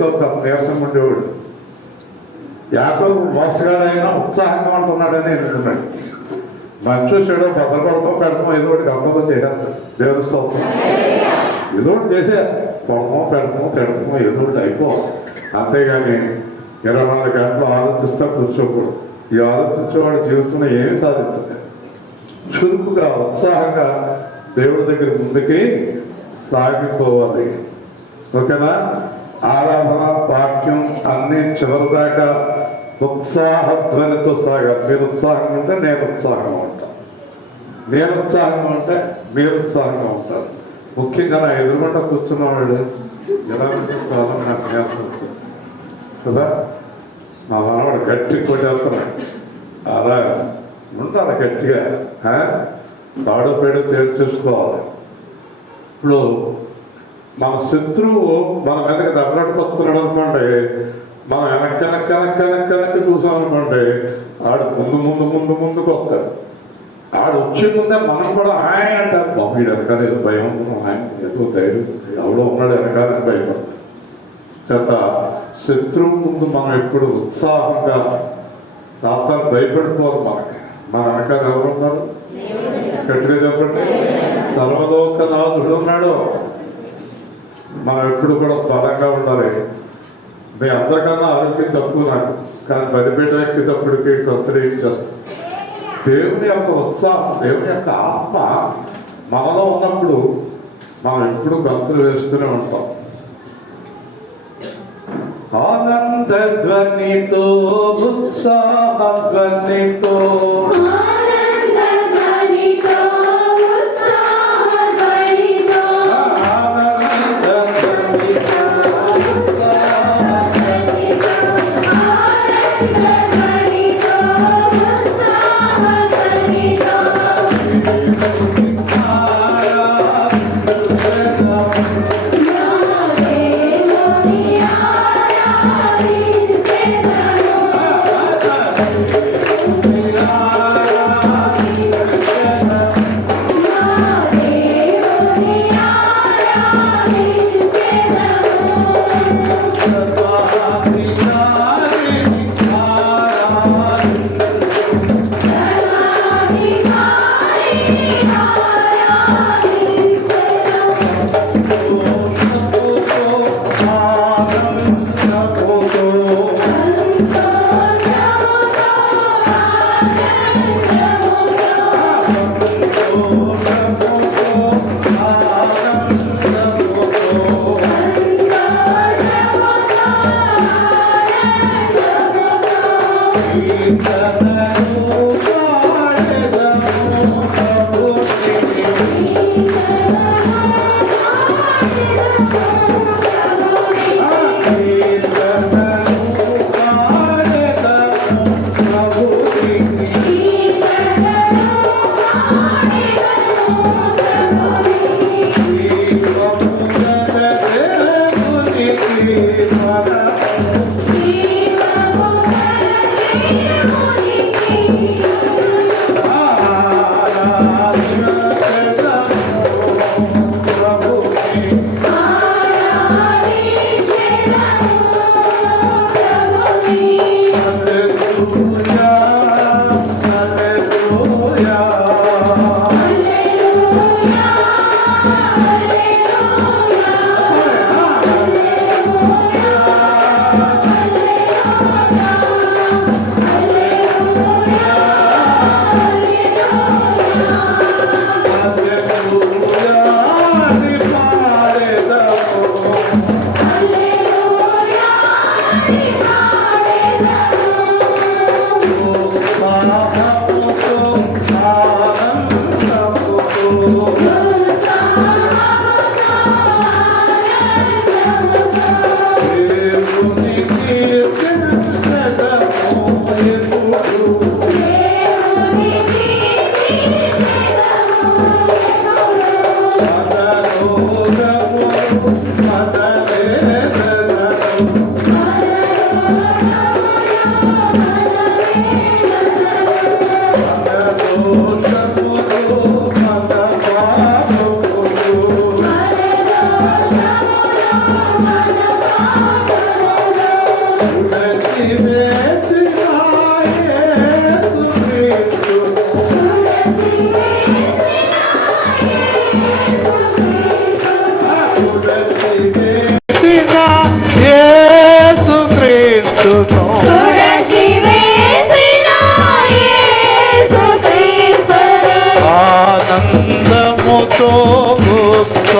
నీరసం ఉండేవాడు. యాకోబు మోసగాడైనా ఉత్సాహంగా ఉంటున్నాడని అనుకున్నాడు. మంచు చెడు భద్రపడతాం పెడతాం ఏదో ఒకటి గొప్పగా చేసేస్తాడు. దేవుడి స్తోత్రం. ఏదో ఒకటి చేసే కొడతాం పెడతాం తిడతాం ఏదో ఒకటి అయిపోవాలి. అంతేగాని 24 గంటలు ఆలోచిస్తా కూర్చోకూడదు. ఈ ఆలోచించేవాడి జీవితంలో ఏమి సాధించలేదు. చురుకుగా ఉత్సాహంగా దేవుడి దగ్గర ముందుకి సాగిపోవాలి. ఓకేనా? ఆరాధన వాక్యం అన్ని చివరిదాకా ఉత్సాహధ్వనితో సాగాలి. మీరు ఉత్సాహంగా ఉంటే నేను ఉత్సాహంగా ఉంటాను, నేను ఉత్సాహంగా ఉంటే మీరు ఉత్సాహంగా ఉంటారు. ముఖ్యంగా నా ఎదురుగంట కూర్చున్నవాడు ఎలా చాలా నాకు జ్ఞాపకం వచ్చింది కదా. మా మనవాడు గట్టి కొట్టేస్తున్నాడు. అలా ఉంటారు గట్టిగా తాడు పేడు తేల్చేసుకోవాలి. ఇప్పుడు మన శత్రువు మన మీదకి దెబ్బలాడుకొస్తున్నాడు అనుకోండి, మనం వెనక్కి చూసాం అనుకోండి, ఆడు ముందుకు వస్తాడు. ఆడు వచ్చే ముందే మనం కూడా హాయ్ అంటారు. బాబు వీడు వెనకాల ఏదో భయం ఆయన ఏదో ధైర్యం ఎవడో ఉన్నాడు వెనకాలని భయపడతాడు. చేత శత్రువు ముందు మనం ఎప్పుడు ఉత్సాహంగా సాతాను భయపడిపోరు. మన వెనకాల ఎవరున్నారు? గట్టిగా చెప్పండి. సర్వలోకనాథుడు ఉన్నాడు. మనం ఎప్పుడు కూడా బలంగా ఉండాలి. మీ అందరికన్నా ఆరోగ్యం తక్కువ నాకు, కానీ బలిపేట ఎక్కేటప్పటికి కొత్తగా ఏం చేస్తాం. దేవుని యొక్క ఉత్సాహం, దేవుని యొక్క ఆత్మ మనలో ఉన్నప్పుడు మనం ఎప్పుడు గంతులు వేస్తూనే ఉంటాం. ఆనంద ధ్వనితో ఉత్సాహ ధ్వనితో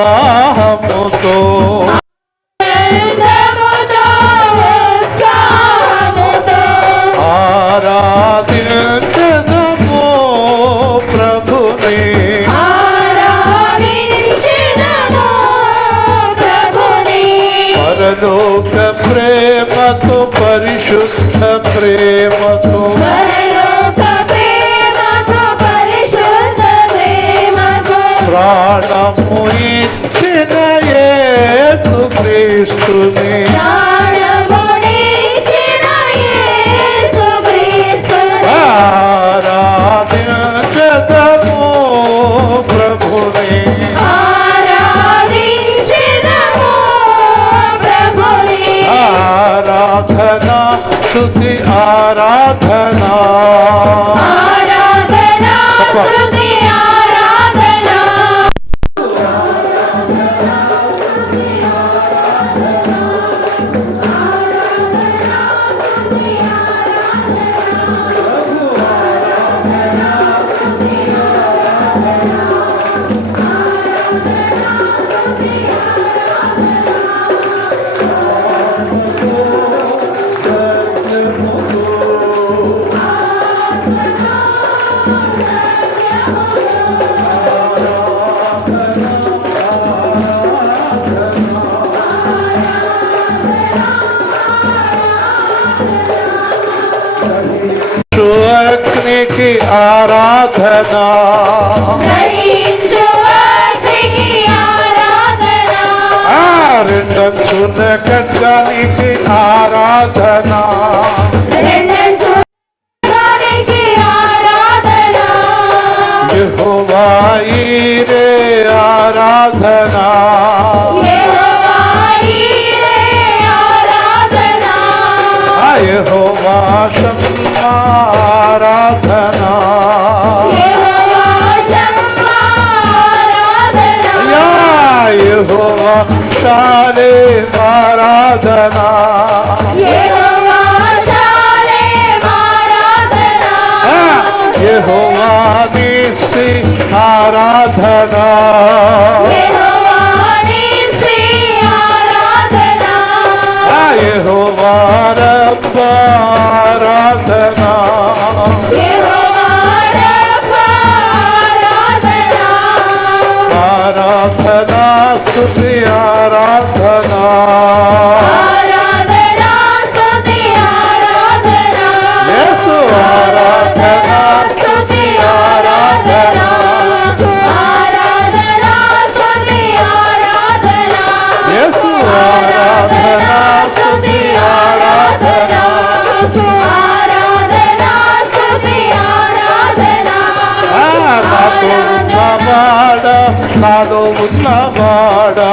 ఉత్సాహముతో ఆరాధించెదము ప్రభుని. పరలోక ప్రేమతో పరిశుద్ధ ప్రేమతో ప్రాణము ఇచ్చిన యేసు క్రీస్తుని ఆరాధించెదము ప్రభుని. ఆరాధనా స్తుతి ఆరాధనా అగ్నికి ఆరాధనా రెండంచున ఖడ్గానికి ఆరాధనా యెహోవా ఈరే ఆరాధనా యెహోవా షమ్మా ఆరాధనా యెహోవా షాలేం ఆరాధనా యెహోవా నిస్సి ఆరాధనా యెహోవా రబ్బ ఆరాధనా ఆరాధనా స్తుతి ఆరాధనా యేసు ఆరాధనా స్తుతి ఆరాధనా యేసు ఆరాధనా స్తుతి ఆరాధనా నాతో ఉన్నవాడా నాలో ఉన్నవాడా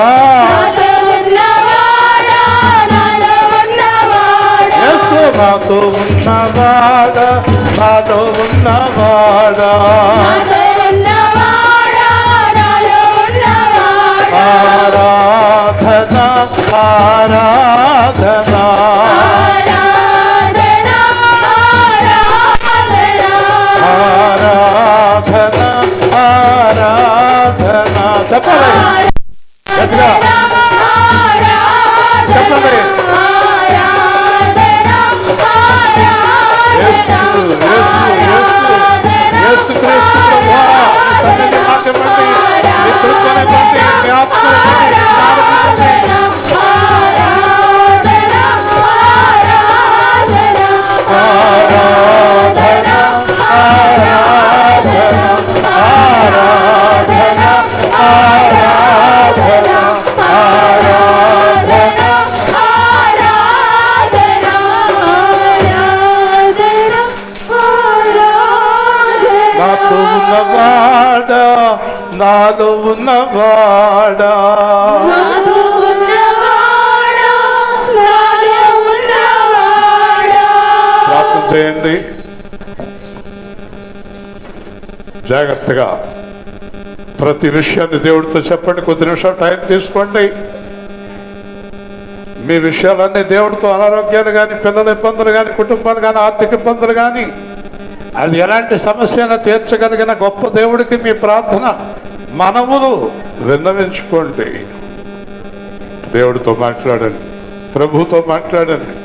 యేసు నాతో ఉన్నవాడా నాలో ఉన్నవాడా ఆరాధనా ఆరాధనా ఆరాధనా ఆరాధనా చెప్పాలి గట్టిగా చెప్పండి. యేసు క్రీస్తు ప్రభువా తండ్రిని మాట్లాడండి మీ కృపను బట్టి మీ ఆత్మను బట్టి నాతో ఉన్నవాడా నాలో ఉన్నవాడా ప్రార్థన చేయండి జాగ్రత్తగా. ప్రతి విషయాన్ని దేవుడితో చెప్పండి. కొద్ది నిమిషాలు టైం తీసుకోండి. మీ విషయాలన్నీ దేవుడితో, అనారోగ్యాలు కానీ, పిల్లల ఇబ్బందులు కానీ, కుటుంబాలు కానీ, ఆర్థిక ఇబ్బందులు కానీ, అది ఎలాంటి సమస్యను తీర్చగలిగిన గొప్ప దేవుడికి మీ ప్రార్థన మనములు విన్నవించుకోండి. దేవుడితో మాట్లాడండి, ప్రభుతో మాట్లాడండి.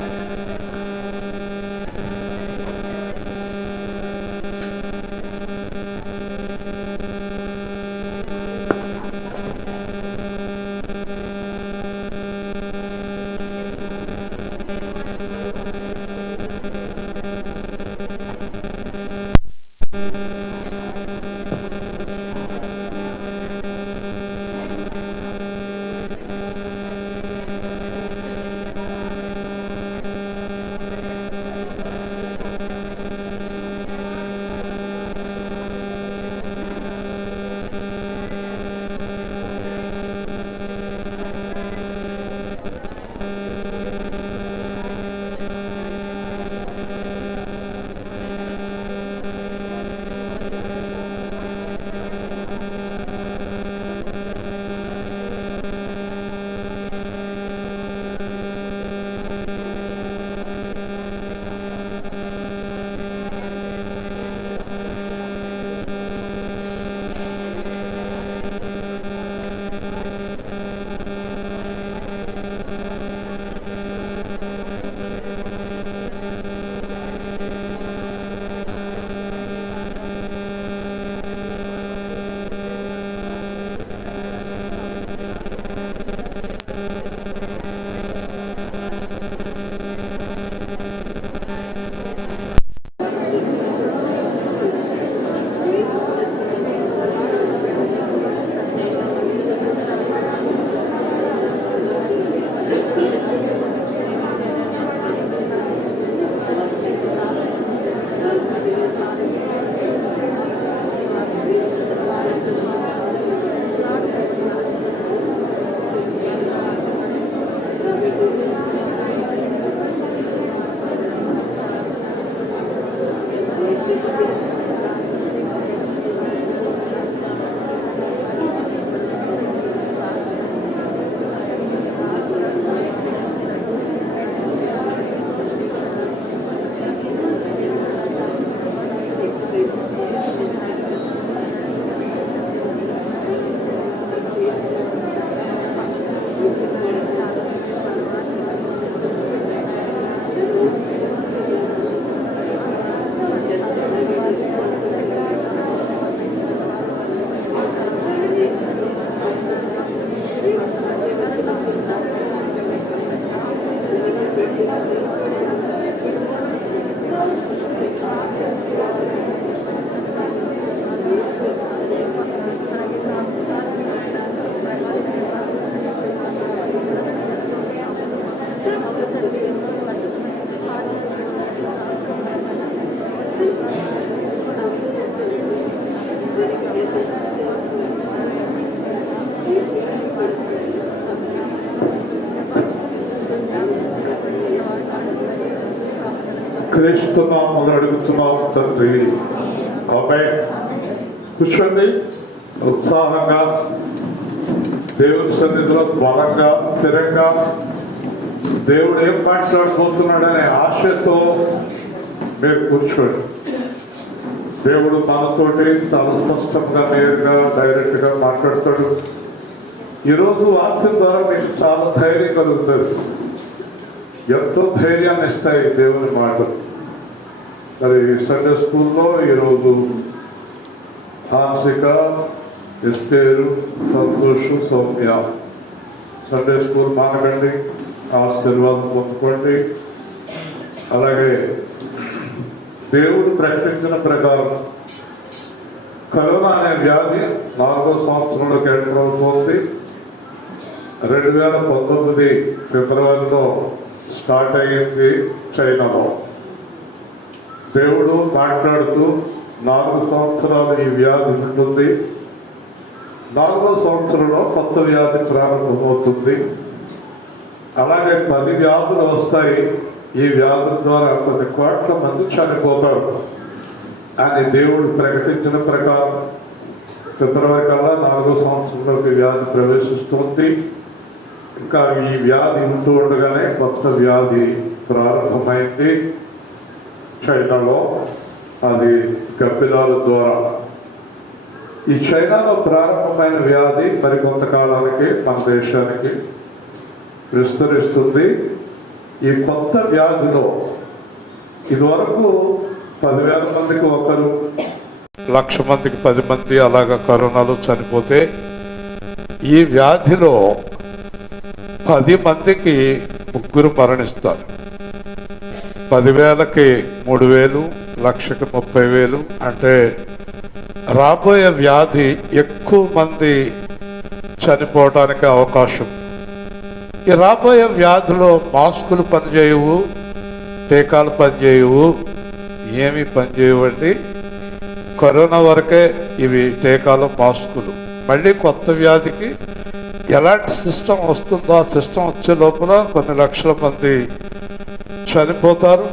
క్రీస్తున్నాము అడుగుతున్నాము తండ్రి. ఆమేన్. కూర్చోండి. ఉత్సాహంగా దేవుని సన్నిధిలో బలంగా స్థిరంగా దేవుడు ఏం మాట్లాడబోతున్నాడనే ఆశతో మీరు కూర్చోండి. దేవుడు మనతోటి చాలా స్పష్టంగా నేరుగా డైరెక్ట్గా మాట్లాడతాడు. ఈరోజు వాక్యం ద్వారా మీకు చాలా ధైర్యం కలుగుతుంది. ఎంతో ధైర్యాన్ని ఇస్తాయి దేవుని మాటలు. మరి సండే స్కూల్లో ఈరోజు హాన్సిక, ఎస్పేరు, సంతోష్, సౌమ్య సండే స్కూల్ మానకండి, ఆశీర్వాదం పొందుకోండి. అలాగే దేవుడు ప్రకటించిన ప్రకారం కరోనా అనే వ్యాధి 4వ సంవత్సరంలోకి ఎంటర్ అవుతుంది. 2019 ఫిబ్రవరిలో స్టార్ట్ అయ్యింది చైనాలో. దేవుడు మాట్లాడుతూ 4 సంవత్సరాలు ఈ వ్యాధి ఉంటుంది, 4వ సంవత్సరంలో కొత్త వ్యాధి ప్రారంభమవుతుంది. అలాగే 10 వ్యాధులు వస్తాయి. ఈ వ్యాధుల ద్వారా కొన్ని కోట్ల మంది చనిపోతారు అని దేవుడు ప్రకటించిన ప్రకారం ఫిబ్రవరి కల్లా 4వ సంవత్సరంలోకి వ్యాధి ప్రవేశిస్తుంది. ఇంకా ఈ వ్యాధి ఉంటూ ఉండగానే కొత్త వ్యాధి ప్రారంభమైంది చైనాలో. అది గబ్బిలాల ద్వారా ఈ చైనాలో ప్రారంభమైన వ్యాధి మరికొంతకాలానికి మన దేశానికి విస్తరిస్తుంది. ఈ కొత్త వ్యాధిలో ఇదివరకు 10,000 మందికి ఒకరు, 1,00,000 మందికి 10 మంది అలాగా కరోనాలో చనిపోతే, ఈ వ్యాధిలో 10 మందికి 3 మరణిస్తారు. 10,000కి 3,000, 1,00,000కి 30,000. అంటే రాబోయే వ్యాధి ఎక్కువ మంది చనిపోవడానికి అవకాశం. ఈ రాబోయే వ్యాధిలో మాస్కులు పనిచేయవు, టీకాలు పనిచేయవు, ఏమీ పనిచేయవండి. కరోనా వరకే ఇవి టీకాలు, మాస్కులు. మళ్ళీ కొత్త వ్యాధికి ఎలాంటి సిస్టమ్ వస్తుందో ఆ సిస్టమ్ వచ్చే లోపల కొన్ని లక్షల మంది చనిపోతారు.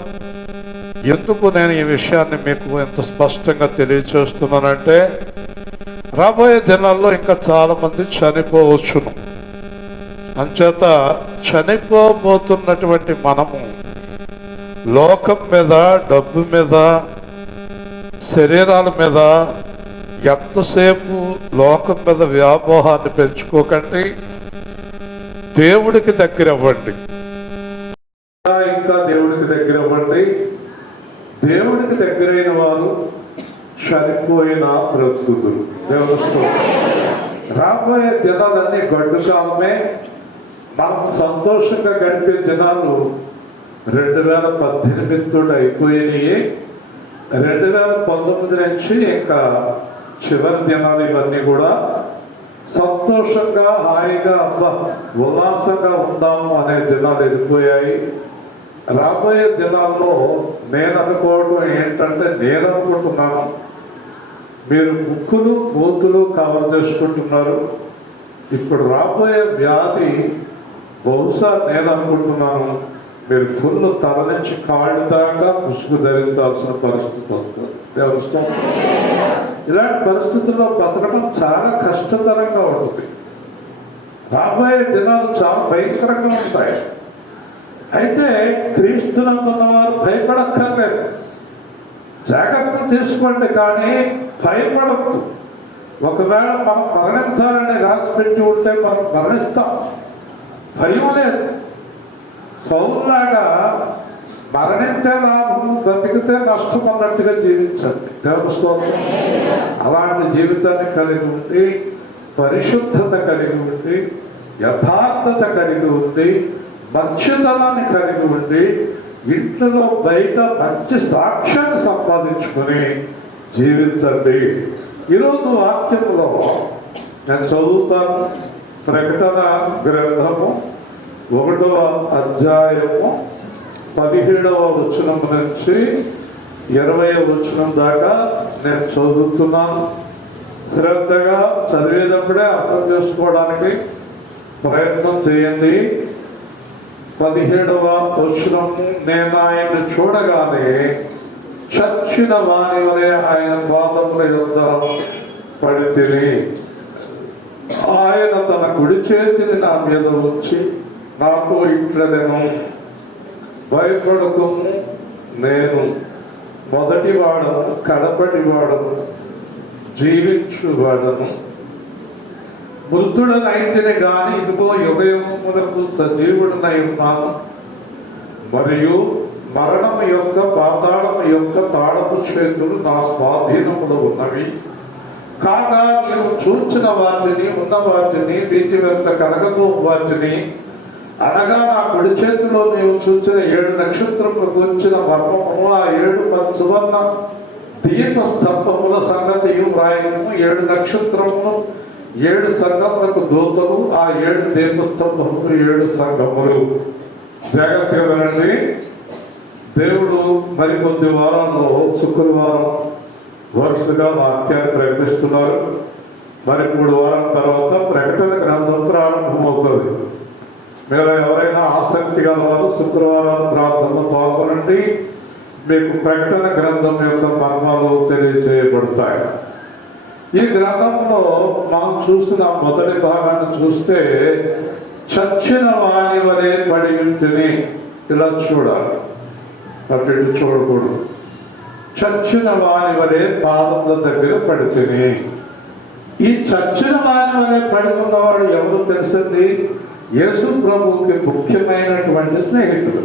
ఎందుకు నేను ఈ విషయాన్ని మీకు ఎంత స్పష్టంగా తెలియచేస్తున్నానంటే, రాబోయే దినాల్లో ఇంకా చాలా మంది చనిపోవచ్చును. అంచేత చనిపోబోతున్నటువంటి మనము లోకం మీద, డబ్బు మీద, శరీరాల మీద ఎంతసేపు లోకం మీద వ్యామోహాన్ని పెంచుకోకండి. దేవుడికి దగ్గర అవ్వండి. ఇంకా దేవుడికి దగ్గర అవ్వండి. దేవుడికి దగ్గరైన వారు చనిపోయిన బ్రతుకులు. దేవుడు రాబోయే దినాలన్నీ గడ్డు కాలమే. మనం సంతోషంగా గడిపే దినాలు 2018 అయిపోయినాయి. 2019 నుంచి ఇంకా చివరి దినాలు ఇవన్నీ కూడా సంతోషంగా, హాయిగా, ఉల్లాసంగా ఉందాము అనే దినాలు వెళ్ళిపోయాయి. రాబోయే దినాల్లో నేను అనుకోవడం ఏంటంటే, నేను అనుకుంటున్నాను, మీరు ముక్కులు మూతులు కవర్ చేసుకుంటున్నారు. ఇప్పుడు రాబోయే వ్యాధి బహుశా నేను అనుకుంటున్నాను, మీరు ఫుల్ తల నుంచి కాళ్ళు దాకా ముసుగు ధరించాల్సిన పరిస్థితి వస్తుంది. దేవస్థానం ఇలాంటి పరిస్థితుల్లో బతకడం చాలా కష్టతరంగా ఉంటుంది. రాబోయే దినాలు చాలా భయంకరంగా ఉంటాయి. అయితే క్రీస్తునందున్నవారు భయపడక్కర్లేదు. జాగ్రత్తలు తీసుకోండి, కానీ భయపడద్దు. ఒకవేళ మనం మరణించాలని రాసి పెట్టి ఉంటే మనం మరణిస్తాం, భయం లేదు. సౌలులాగా మరణించే లాభం, బ్రతికితే నష్టం అన్నట్టుగా జీవించండి. దేవస్థానం అలాంటి జీవితాన్ని కలిగి ఉండి, పరిశుద్ధత కలిగి ఉండి, యథార్థత కలిగి ఉండి, మంచితనాన్ని కలిగి ఉండి, ఇంట్లో బయట మంచి సాక్ష్యాన్ని సంపాదించుకొని జీవించండి. ఈరోజు వాక్యంలో నేను చదువుతాను. ప్రకటన గ్రంథము 1వ అధ్యాయము 17వ వచనం నుంచి 20వ వచనం దాకా నేను చదువుతున్నాను. శ్రద్ధగా చదివేటప్పుడే అర్థం చేసుకోవడానికి ప్రయత్నం చేయండి. 17వ వచనం, నేను ఆయన్ని చూడగానే చచ్చిన వారి వలె ఆయన పాదముల యొద్ద పడితిని. ఆయన తన కుడి చేతిని నా మీద ఉంచి నాకు ఇట్లనెను, భయపడకు, నేను మొదటివాడను, కడపటివాడను, జీవించువాడను. మృతుడనైతిని గాని ఇదిగో యుగయుగములకు సజీవుడనై ఉన్నాను. మరియు మరణం యొక్క, పాతాళం యొక్క తాళపు చేతులు నా స్వాధీనములో ఉన్నవి. కాగా నీవు చూచిన వాటిని, ఉన్న వాటిని, వీటి వెంట కనగదు వాటిని, అనగా నా కుడి చేతిలో నీవు చూసిన 7 నక్షత్రములు గురించిన మర్మము, ఆ 7 సువర్ణ దీప స్తంభముల సంగతి వ్రాయము. 7 నక్షత్రములు 7 సంఘములకు దూతలు, ఆ 7 దీప స్తంభములు 7 సంఘములు. జాగ్రత్తగా వినండి. దేవుడు మరికొద్ది వారాల్లో శుక్రవారం వరుసగా వాక్యాన్ని ప్రకటిస్తున్నారు. మరి 3 వారాల తర్వాత ప్రకటన గ్రంథం ప్రారంభమవుతుంది. మీరు ఎవరైనా ఆసక్తి గలవారు శుక్రవారం ప్రార్థనలో పాల్గొనండి. మీకు ప్రకటన గ్రంథం యొక్క మర్మాలు తెలియజేయబడతాయి. ఈ గ్రంథంలో మనం చూసిన మొదటి భాగాన్ని చూస్తే, చచ్చిన వారి వలె పడి ఉంటిని. ఇలా చూడాలి, అటు ఇటు చూడకూడదు. చచ్చిన వారి వలె పాదముల దగ్గర పడితిని. ఈ చచ్చిన వారి వలె పడి ఉన్నవాడు ఎవరు తెలిసింది? యేసు ప్రభువుకి ముఖ్యమైనటువంటి స్నేహితుడు.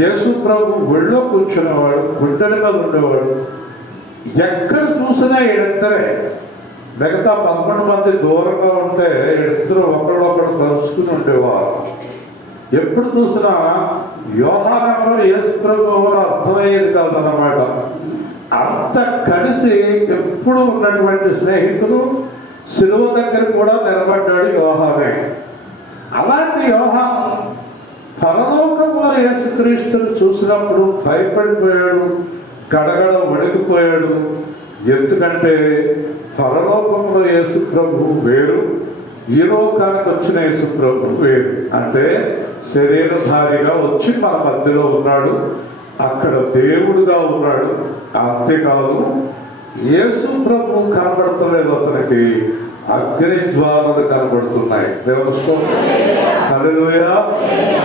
యేసు ప్రభు ఒళ్ళో కూర్చునేవాడు, గుడ్డల మీద ఉండేవాడు. ఎక్కడ చూసినా ఈడిద్దరే. మిగతా 11 మంది దూరంగా ఉంటే ఇద్దరు ఒకడొకడు కలుసుకుని ఉండేవారు. ఎప్పుడు చూసినా యోహానంలో యేసు ప్రభు ఎవరో అర్థమయ్యేది కాదన్నమాట. అంత కలిసి ఎప్పుడు ఉన్నటువంటి స్నేహితులు. శిలువ దగ్గర కూడా నిలబడ్డాడు యోహానే. అలాంటి యోహాను పరలోకంలో యేసుక్రీస్తుని చూసినప్పుడు భయపడిపోయాడు, గడగడ వణికిపోయాడు. ఎందుకంటే పరలోకంలో యేసు ప్రభు వేరు, ఈ లోకానికి వచ్చిన యేసు ప్రభు వేరు. అంటే శరీరధారిగా వచ్చి మన మధ్యలో ఉన్నాడు, అక్కడ దేవుడుగా ఉన్నాడు. అంతేకాదు యేసు ప్రభు కనబడతలేదు, అతనికి అగ్ని జ్వాలలు కనబడుతున్నాయి. దేవుని స్తోత్రం. హల్లెలూయా.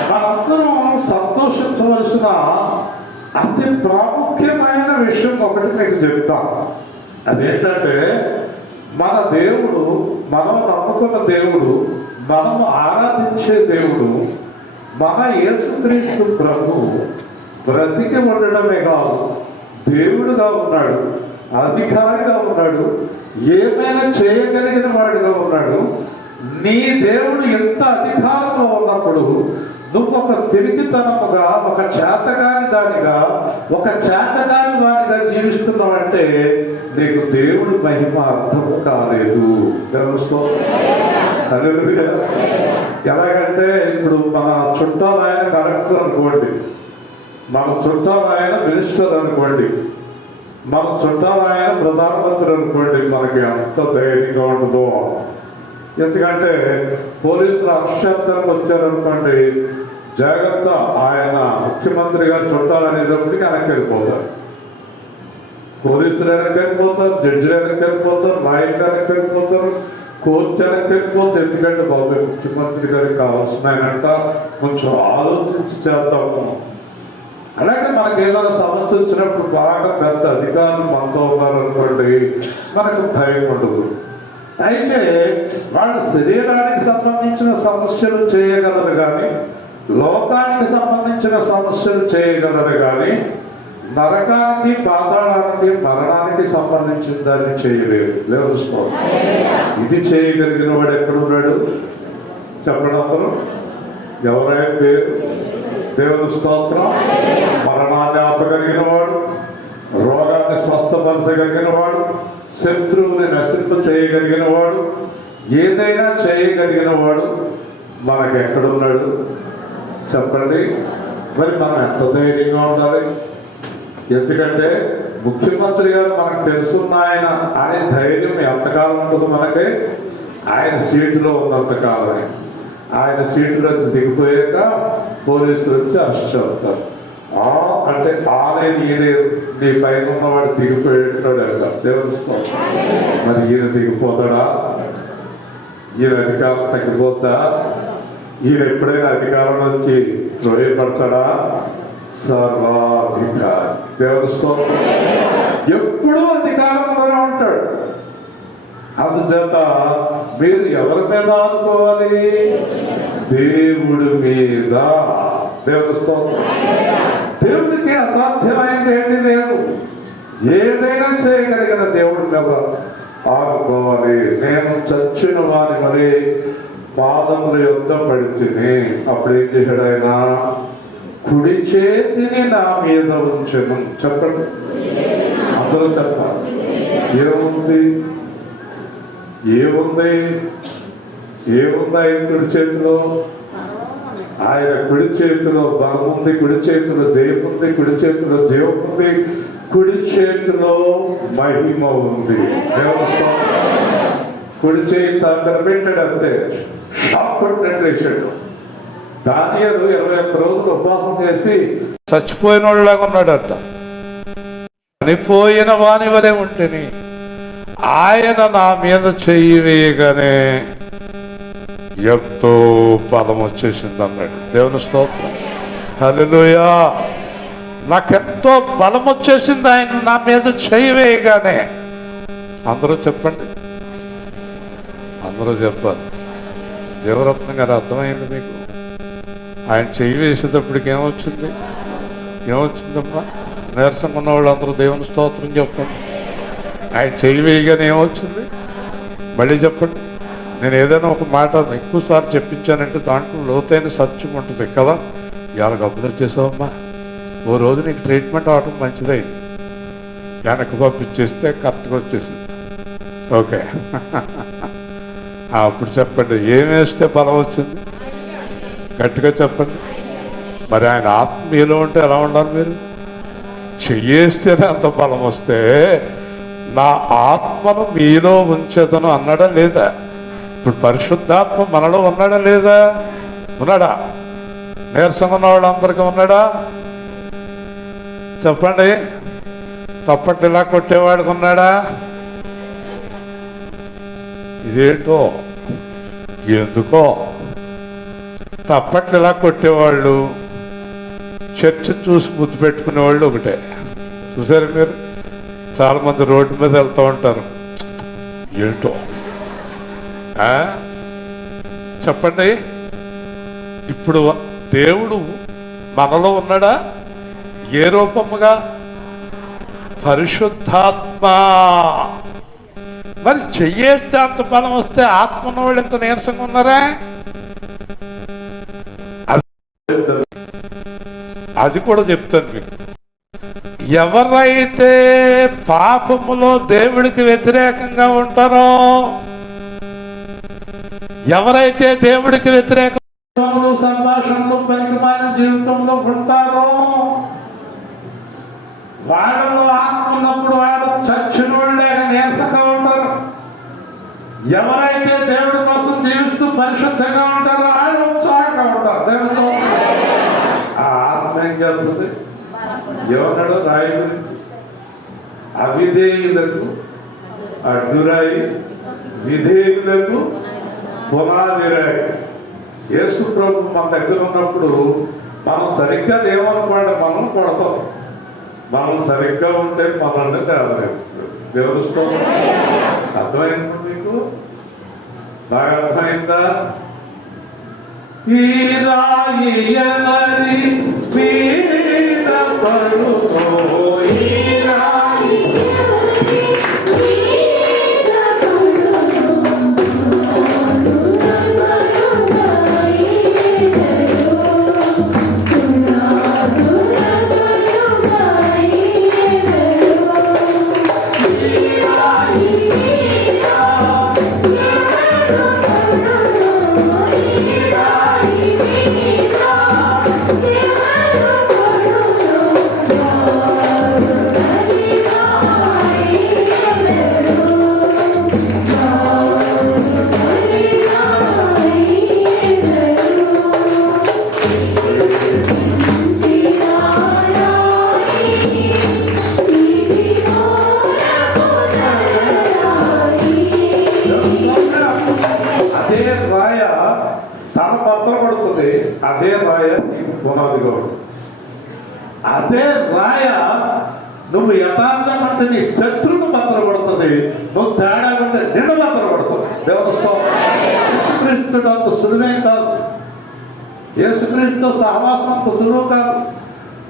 మనందరం సంతోషించవలసిన అతి ప్రాముఖ్యమైన విషయం ఒకటి మీకు చెప్తాను. అదేంటంటే మన దేవుడు, మనం నమ్ముకున్న దేవుడు, మనము ఆరాధించే దేవుడు, మన యేసుక్రీస్తు ప్రభు బ్రతికి ఉండడమే కాదు, దేవుడుగా ఉన్నాడు, అధికారిగా ఉన్నాడు, ఏమైనా చేయగలిగిన వాడిగా ఉన్నాడు. నీ దేవుడు ఎంత అధికారంలో ఉన్నప్పుడు నువ్వు ఒక తిరిగితనముగా, ఒక చేతగాని దానిగా, ఒక చేతగాని వాడిగా జీవిస్తున్నావంటే నీకు దేవుడు మహిమ అర్థము కాలేదు. ఎలాగంటే ఇప్పుడు మన చుట్టాలు ఆయన కలెక్టర్ అనుకోండి, మన చుట్టాలు ఆయన మినిస్టర్ అనుకోండి, మన చుట్టాలు ఆయన ప్రధానమంత్రి అనుకోండి, మనకి ఎంత ధైర్యంగా ఉండదో. ఎందుకంటే పోలీసులు అక్షంతరం వచ్చారనుకోండి, జాగ్రత్త, ఆయన ముఖ్యమంత్రిగా చుట్టాలనేటప్పటికి వెనక్కి వెళ్ళిపోతారు. పోలీసులు వెనక్కి వెళ్ళిపోతారు, జడ్జిలు వెనక్కి వెళ్ళిపోతారు, నాయకులు వెనక్కి వెళ్ళిపోతారు, కోర్టు వెనక్కి వెళ్ళిపోతారు. ఎందుకంటే బాబు ముఖ్యమంత్రి గారికి కావాల్సిన ఆయనంట కొంచెం ఆలోచించి చేద్దాము. అలాగే మనకి ఏదైనా సమస్య వచ్చినప్పుడు బాగా పెద్ద అధికారులు మనతో ఉన్నారనుకోండి, మనకు భయం ఉండదు. అయితే వాళ్ళ శరీరానికి సంబంధించిన సమస్యలు చేయగలరు కానీ, లోకానికి సంబంధించిన సమస్యలు చేయగలరు కానీ, నరకానికి, పాతాళానికి, మరణానికి సంబంధించిన దాన్ని చేయలేరు. లేదు, ఇది చేయగలిగిన వాడు ఎక్కడున్నాడు చెప్పడం అందరూ? ఎవరైనా పేరు? దేవుని స్తోత్రం. మరణాన్ని ఆపగలిగిన వాడు, రోగాన్ని స్వస్థపరచగలిగిన వాడు, శత్రువుని నశింప చేయగలిగిన వాడు, ఏదైనా చేయగలిగిన వాడు మనకు ఎక్కడున్నాడు చెప్పండి. మరి మనం ఎంత ధైర్యంగా ఉండాలి? ఎందుకంటే ముఖ్యమంత్రి గారు మనకు తెలుసున్న ఆయన అనే ధైర్యం ఎంతకాలం ఉంటుంది మనకి? ఆయన సీటులో ఉన్నంతకాలమే. ఆయన సీటులో దిగిపోయాక పోలీసులు వచ్చి అరెస్ట్ అవుతారు. అంటే ఆలేదు ఈయన, నీ పైన ఉన్నవాడు దిగిపోయేటాడు అంటారు. దేవుని మరి ఈయన దిగిపోతాడా? ఈయన అధికారం తగ్గిపోతా? ఈయన ఎప్పుడైనా అధికారం నుంచి త్రోయపడతాడా? సర్వాధికారి. దేవుని స్తోత్రం. ఎప్పుడూ అధికారంలోనే ఉంటాడు. అందుచేత మీరు ఎవరి మీద ఆడుకోవాలి? దేవుడి మీద. దేవుని స్తోత్రం. దేవుడికి అసాధ్యమైనది ఏంటి లేదు. ఏదైనా చేయగలిగిన దేవుడి మీద ఆడుకోవాలి. నేను చచ్చిన వారి మరి పాదముల యొద్ద పడితేనే, అప్పుడు ఏం చేశాడు ఆయన? కుడి చేతిని నా మీద ఉంచెను. చెప్పండి, అందరూ చెప్పాలి. ఏముంది? ఏముంది? ఏముంది ఆయన కుడి చేతిలో? ఆయన కుడి చేతిలో బలం ఉంది, కుడి చేతిలో జయం ఉంది, కుడి చేతిలో జీవం ఉంది, కుడి చేతిలో మహిమ ఉంది. కుడి చేయి అక్కడ పెట్టాడు, అంతే. షాప్ కొట్టినట్టు వేసాడు. దానియేలు 21 రోజులు ఉపవాసం చేసి చచ్చిపోయిన వాళ్ళలాగా ఉన్నాడట. చనిపోయిన వాని వలె ఉంటేని ఆయన నా మీద చెయ్యి వేయగానే ఎంతో బలం వచ్చేసింది అన్నాడు. దేవుని స్తోత్రం. హల్లెలూయా. నాకెంతో బలం వచ్చేసింది ఆయన నా మీద చెయ్యి వేయగానే. అందరూ చెప్పండి. అందరూ చెప్పాలి. దేవరత్నం గారు అర్థమైంది మీకు? ఆయన చెయ్యి వేసేటప్పటికి ఏమొచ్చిందమ్మా? నీరసంగా ఉన్న వాళ్ళందరూ దేవుని స్తోత్రం చెప్పండి. ఆయన చెయ్యి వేయగానే ఏమొచ్చింది? మళ్ళీ చెప్పండి. నేను ఏదైనా ఒక మాట ఎక్కువసార్లు చెప్పించానంటే దాంట్లో లోతైన సత్యం ఉంటుంది కదా. ఇవాళ గబ్బులు చేసావమ్మా, ఓ రోజు నీకు ట్రీట్మెంట్ అవడం మంచిదైంది, వెనక్కి పంపించేస్తే కరెక్ట్గా వచ్చేసింది. ఓకే, అప్పుడు చెప్పండి, ఏం వేస్తే బలం వచ్చింది? గట్టిగా చెప్పండి. మరి ఆయన ఆత్మ మీలో ఉంటే ఎలా ఉండాలి? మీరు చెయ్యేస్తేనే అంత బలం వస్తే నా ఆత్మను మీలో ఉంచేదను అన్నాడా లేదా? ఇప్పుడు పరిశుద్ధాత్మ మనలో ఉన్నాడా లేదా? ఉన్నాడా? నీరసంగా ఉన్న వాళ్ళందరికీ ఉన్నాడా? చెప్పండి. తప్పట్లు ఇలా కొట్టేవాడికి ఉన్నాడా? ఇదేంటో ఎందుకో తప్పట్లు ఇలా కొట్టేవాళ్ళు, చర్చ్ చూసి ముద్దు పెట్టుకునేవాళ్ళు ఒకటే. చూసారు మీరు? చాలామంది రోడ్డు మీద వెళ్తూ ఉంటారు. ఏంటో చెప్పండి. ఇప్పుడు దేవుడు మనలో ఉన్నాడా? ఏ రూపముగా? పరిశుద్ధాత్మ. మరి చెయ్యేస్తే అంత బలం వస్తే ఆత్మ ఉన్న వాళ్ళు ఎంత నీరసంగా ఉన్నారా? అది కూడా చెప్తాను మీకు. ఎవరైతే పాపములో దేవుడికి వ్యతిరేకంగా ఉంటారో, ఎవరైతే దేవుడికి వ్యతిరేక సంభాషణలు పనికిమాలిన జీవితంలో ఉంటారో వాళ్ళలో ఆత్మ ఉన్నప్పుడు వాళ్ళు చచ్చిన వాళ్ళే నీరసంగా ఉంటారు. ఎవరైతే దేవుడి కోసం జీవిస్తూ పరిశుద్ధంగా ఉంటారో వాళ్ళు ఉత్సాహంగా ఉంటారు. దేవుడితో ఆ ఆత్మ ఏం చేస్తుంది? ఎవరు రాయి గురించి అవిధేయులకు అడ్డురాయి, విధేయులకు పునాది రాయి. యేసు ప్రభు మన దగ్గర ఉన్నప్పుడు మనం సరిగ్గా లేవనుకోండి, మనం కొడతాం. మనం సరిగ్గా ఉంటే మనల్ని దేవుడుస్తాం. అర్థమైంది మీకు? బాగా అర్థమైందా? ఈ రాయి మీద పడుతో, ఈ రాయి అదే రాయ నీకు పునాదిగా ఉంటుంది. అదే రాయ నువ్వు యథార్థం అంటే నీ శత్రువును భద్రపడుతుంది. నువ్వు తేడా ఉంటే నిన్ను భద్రపడుతుంది. దేవుడితో యేసుక్రీస్తుడు అంత సులువే కాదు. యేసుక్రీస్తు సహవాసం అంత సులువు కాదు.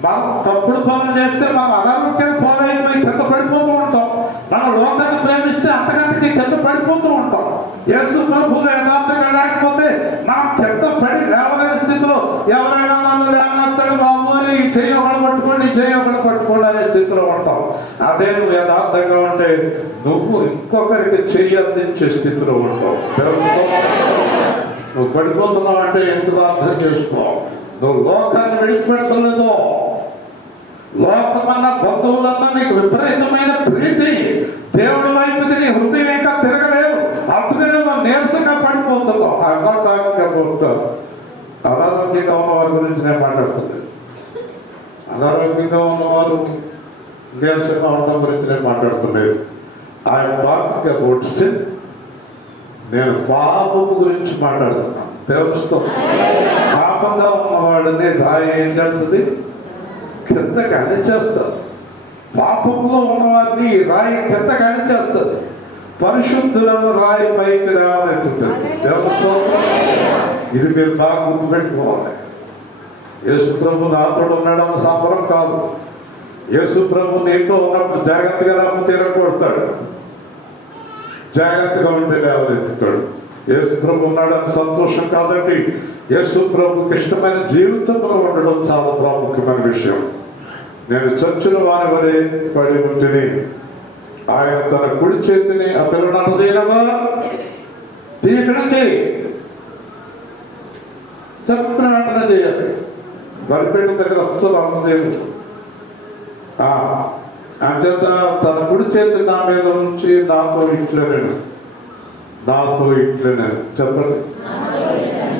మనం తప్పుడు పనులు చేస్తే మనం అనారోగ్యాన్ని పోలైపోయి కింద పడిపోతూ ఉంటాం. మనం లోకాన్ని ప్రేమిస్తే అంతకంతకి కింద పడిపోతూ ఉంటాం. యేసు ప్రభు యథార్థంగా లేకపోతే మనం కింద పడి లేవలేని స్థితిలో ఎవరైనా నన్ను లేవనెత్తాడు బాబు అని ఈ చెయ్యి ఒకటి పట్టుకోండి, ఈ చెయ్యి ఒకటి పట్టుకోండి అనే స్థితిలో ఉంటాం. అదే నువ్వు యథార్థంగా ఉంటే నువ్వు ఇంకొకరికి చెయ్యి అందించే స్థితిలో ఉంటావు. నువ్వు పడిపోతున్నావు అంటే ఎందుకు అర్థం చేసుకో. నువ్వు లోకాన్ని విడిచిపెట్టలేదు. లోకమన్న బంధువులన్నా నీకు విపరీతమైన ప్రీతి, దేవుడి వైపుకి నీ హృదయం ఇంకా తిరగలేదు. అందుకనే నువ్వు నీరసంగా పడిపోతున్నావు. అనారోగ్యంగా ఉన్నవారి గురించి నేను మాట్లాడుతుంది. అనారోగ్యంగా ఉన్నవారు నీరసంగా ఉండడం గురించి నేను మాట్లాడుతున్నాను. ఆయన టాపిక్ అబౌట్ సిన్. నేను పాపము గురించి మాట్లాడుతున్నాను. దేవుడితో పాపంగా ఉన్నవాడిని రాయి ఏం చేస్తుంది? కిందకి అణిచేస్తారు. పాపంలో ఉన్నవారిని రాయి కిందకి అణిచేస్తుంది. పరిశుద్ధులను రాయి పైకి లేవనెత్తుతుంది. దేవుని స్తోత్రం. ఇది మీరు బాగా గుర్తుపెట్టుకోవాలి. యేసు ప్రభు నాతో ఉన్నాడన్న సంబరం కాదు. యేసు ప్రభు నీతో ఉన్నప్పుడు జాగ్రత్తగా రాము తీరకొడతాడు, జాగ్రత్తగా ఉంటే లేవనెత్తుతాడు. యేసు ప్రభు ఉన్నాడని సంతోషం కాదండి. యేసు ప్రభుకి ఇష్టమైన జీవితంలో ఉండడం చాలా ప్రాముఖ్యమైన విషయం. నేను చర్చిలో వారి వలె పడి ఉంటుంది. ఆయన తన కుడి చేతిని ఆ పిల్లలను తీయడం చేయి చెప్పిన వెంటనే చేయాలి. బలిపేట దగ్గర అస్సలు అమ్మదేవు. అంచేత తన కుడి చేతి నా మీద నుంచి నాతో ఇట్లనే చెప్పండి.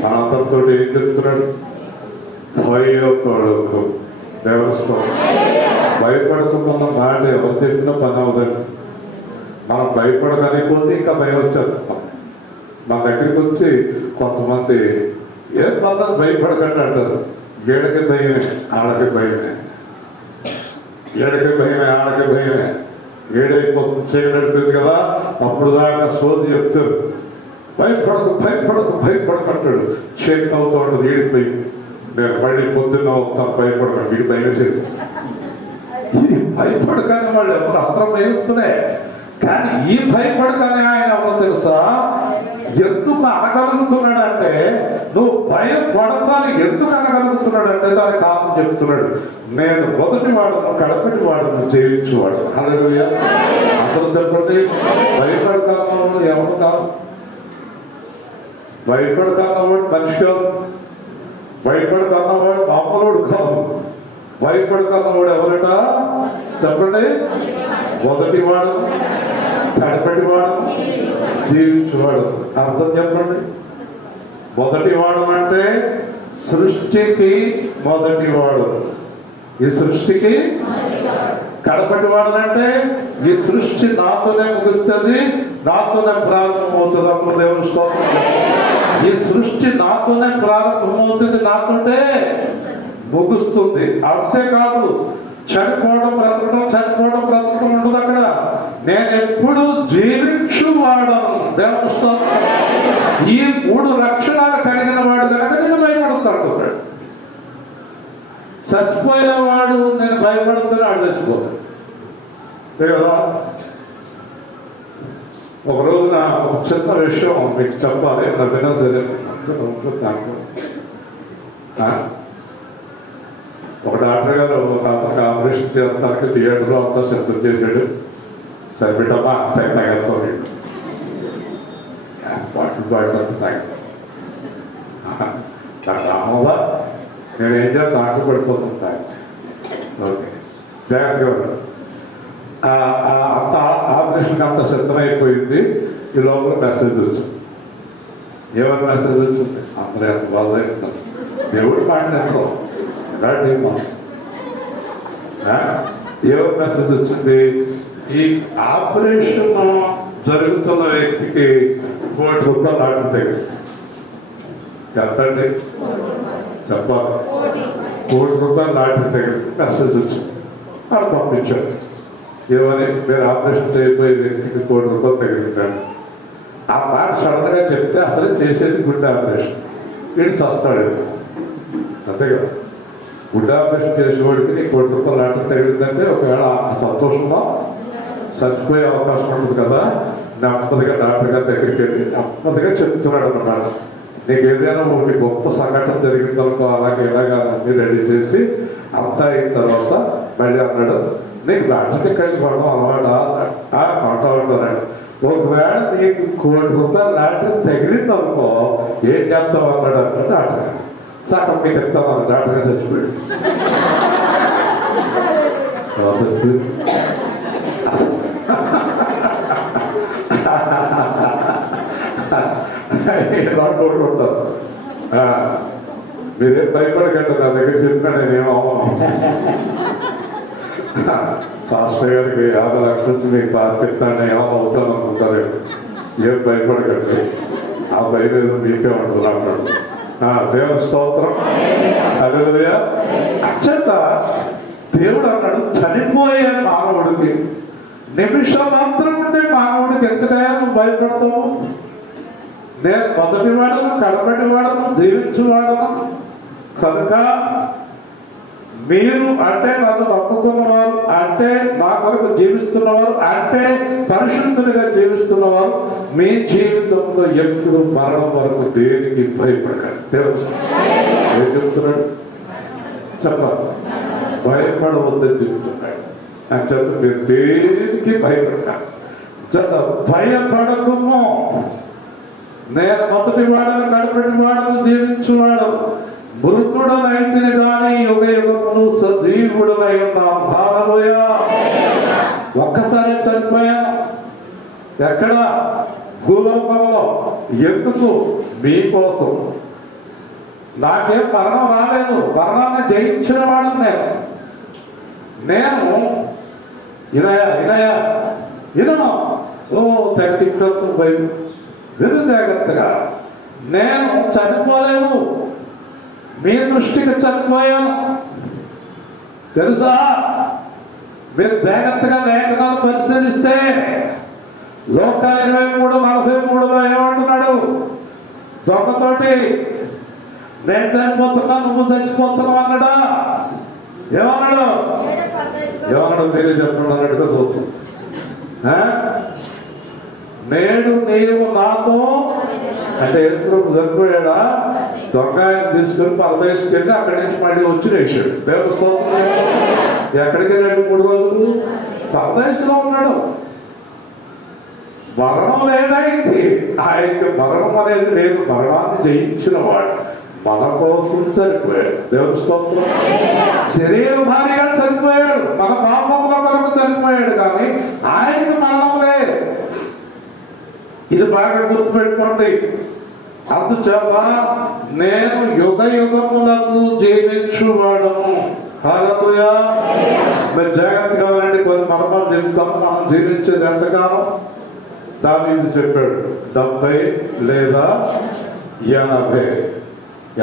అందరితో ఏం చెప్తున్నాడు? భయపడకు. దేవస్థానం భయపడుతున్న మాట ఎవరు చెప్పినా పని అవదండి. మనం భయపడకపోతే ఇంకా భయం వచ్చారు. మన దగ్గరికి వచ్చి కొంతమంది ఏం మాత్రం భయపడకండి అంటారు. ఏడకి భయమే, ఆడకి భయమే, ఏడకి భయమే, ఆడకి భయమే. ఏడైపోతుంది, చేయనడిపోయింది కదా, అప్పుడు దాకా సోది చెప్తారు. భయపడకంటాడు. షేక్ అవుతాడు. వీడిపోయి నేను మళ్ళీ పొద్దున్న అవుతాను, భయపడకండి. వీడి భయం చేయదు. భయపడకాని వాళ్ళు ఎవరు అస్త్రం వేస్తున్నాయి. కానీ ఈ భయపడకాని ఆయన ఎవరు తెలుసా? ఎందుకు అనగలుగుతున్నాడంటే, నువ్వు భయపడతాను ఎందుకు అనగలుగుతున్నాడంటే దాని కారణం చెప్తున్నాడు. నేను మొదటి వాడును, కడపటి వాడును, జయించువాడు. హల్లెలూయా. అందరూ చెప్పండి. భయపడకాలను ఎవరు కాదు. భయపడకాలవాడు మనిషి కాదు. భయపడకన్నవాడు మామూలుడు కాదు. భయపడకన్నవాడు ఎవరట చెప్పండి? మొదటి వాడు, కడపటి వాడు, జీవించేవాడు. అర్థం చెప్పండి. మొదటి వాడు అంటే సృష్టికి మొదటి వాడు. ఈ సృష్టికి కడపటి వాడు అంటే ఈ సృష్టి నాతోనే ముగుస్తుంది, నాతోనే ప్రారంభమవుతుంది. అప్పుడు దేవుని స్తోత్రం. ఈ సృష్టి నాతోనే ప్రారంభమవుతుంది, నాతోటే ముగుస్తుంది. అంతేకాదు చనిపోవడం బ్రతకడం ఉండదు అక్కడ. నేను ఎప్పుడు జీవించువాడను. దేవుని స్తోత్రం. ఈ 3 లక్షణాలు కలిగిన వాడు కనుక నేను భయపడతాడు. చచ్చిపోయేవాడు నేను భయపడుతున్నా, ఆడు చచ్చిపోతాడు. అంతే కదా. ఒక రోజున ఒక చిన్న విషయం మీకు చెప్పాలి. నవ్వినా సరే ఒక డాక్టర్ గారు ఒక అతనికి ఆపరేషన్ చేస్తానికి థియేటర్లో అంతా సిద్ధం చేశాడు. సరిపెట్టమ్మా తగ్గతో బాటిల్ తాగుతాం. నాకు రామదా నేనేం చేయాలి, నాకు పడిపోతుంటా. ఓకే, జాగ్రత్తగా అంత ఆపరేషన్కి అంత సిద్ధమైపోయింది. ఈ లోపల మెసేజ్ వచ్చింది. ఏమైనా మెసేజ్ వచ్చింది? అందరూ ఎంత బాధపడుతున్నారు. దేవుడు మాట్లాడతాం ఇలాంటి ఏమైనా మెసేజ్ వచ్చింది? ఈ ఆపరేషన్ జరుగుతున్న వ్యక్తికి ₹1,00,000 లాంటి ఎంతండి చెప్పాలి. ₹1,00,000 లాంటి దగ్గర మెసేజ్ వచ్చింది. అక్కడ పంపించారు. ఏమని? మీరు ఆపరేషన్ చేయబోయే వ్యక్తికి ₹1,00,000 తగిలింటాడు. ఆ మాట సడన్గా చెప్తే అసలు చేసేది గుండె ఆపరేషన్. వీడు చస్తాడు. అంతే కదా. గుండె ఆపరేషన్ చేసేవాడికి నీకు ₹1,00,000 లాంటి తగిలిందంటే ఒకవేళ సంతోషంగా చచ్చిపోయే అవకాశం ఉంటుంది కదా. నెమ్మదిగా డాక్టర్ గారి దగ్గరికి వెళ్ళి నెమ్మదిగా చెప్తున్నాడు అన్నమాట. నీకు ఏదైనా ఒకటి గొప్ప సంఘటన జరిగిందనుకో, అలాగే ఇలాగా అన్ని రెడీ చేసి అంతా అయిన తర్వాత మళ్ళీ అన్నాడు, నీకు డాక్టర్ ఎక్కడికి పడడం అలవాటా అంటాడు. ఒకవేళ నీకు ₹1,00,000 లాంటిది తగిలిందనుకో ఏం చేస్తావు అన్నాడు. అంటే డాక్టర్ సగం మీకు చెప్తాను. డాక్టర్ గారు చచ్చిపోయాడు. ఉంటారు. మీరేం భయపడకండి. నా దగ్గర చెప్పినా నేనేమో శాస్త్రి గారికి 50 లక్షలు మీకు చెప్తాను ఏమో అవుతాను అనుకుంటారు. ఏం భయపడకండి. ఆ భయం ఏదో మీకే ఉంటుంది అన్నాడు. దేవుని స్తోత్రం. హల్లెలూయా. అత్యంత దేవుడు అన్నాడు, చనిపోయే మానవుడికి నిమిషం మాత్రం ఉంటే మానవుడికి ఎందుకయ్యా నువ్వు భయపడతావు? నేను మొదటి వాడను, కడపటి వాడను, జీవించువాడను కనుక మీరు అంటే నన్ను నమ్ముకున్నవారు, అంటే నా కొరకు జీవిస్తున్నవారు, అంటే పరిశుద్ధులుగా జీవిస్తున్నవారు మీ జీవితంలో ఎప్పుడు మరణం వరకు దేనికి భయపడకండి. దేవుడు ఏం చెప్తున్నాడు? చెప్పాలి, భయపడవద్దని చెప్తున్నాడు. అని చెప్పి మీరు దేనికి భయపడకండి. చదువు భయపడకుము, నేను మొదటి వాడను, కడపటి వాడను, జీవించువాడు, మృతుడనైతిని కానీ యుగ యుగమును సజీవుడనై ఉన్నాం. హల్లెలూయా. ఒక్కసారి చనిపోయా ఎక్కడ? భూలోకంలో. ఎందుకు? మీకోసం. నాకేం మరణం రాలేదు, మరణాన్ని జయించిన వాడు నేను. వినను. తింటూ భయం విను జాగ్రత్తగా. నేను చనిపోలేదు, మీ దృష్టికి చనిపోయాను. తెలుసా? మీరు జాగ్రత్తగా లేఖనాలు పరిశీలిస్తే లోక 23:43 ఏమంటున్నాడు? దొంగతోటి నేను చనిపోతున్నా, నువ్వు చచ్చిపోతున్నావు అన్నాడా? ఏమన్నాడు? మీరే చెప్పండి అన్నట్టుగా చూస్తుంది. నేడు నీవు నాతో అంటే ఎప్పుడు చనిపోయాడా? దొంగ తీసుకుని పరదేశికెళ్ళి అక్కడి నుంచి మళ్ళీ వచ్చి వేసాడు. దేవస్థానం ఎక్కడికి వెళ్ళాడు? 3 రోజులు పరదేశంలో ఉన్నాడు. మరణం లేదైంది. ఆయనకి మరణం అనేది లేదు. మరణాన్ని జయించిన వాడు మన కోసం చనిపోయాడు. దేవుని స్తోత్రం. శరీర భారీగా చనిపోయాడు, మన పాపముల కొరకు చనిపోయాడు, కానీ ఆయనకి మరణం లేదు. ఇది బాగా గుర్తుపెట్టుకోండి. అందుచేత నేను యుగ యుగములకు జీవించువాడను. హల్లెలూయా. మీరు జాగ్రత్తగా ఉండండి. కొన్ని మర్మాలు చెప్తాను. మనం జీవించేది ఎంతకాలం? దావీదు చెప్పాడు 70 లేదా 80.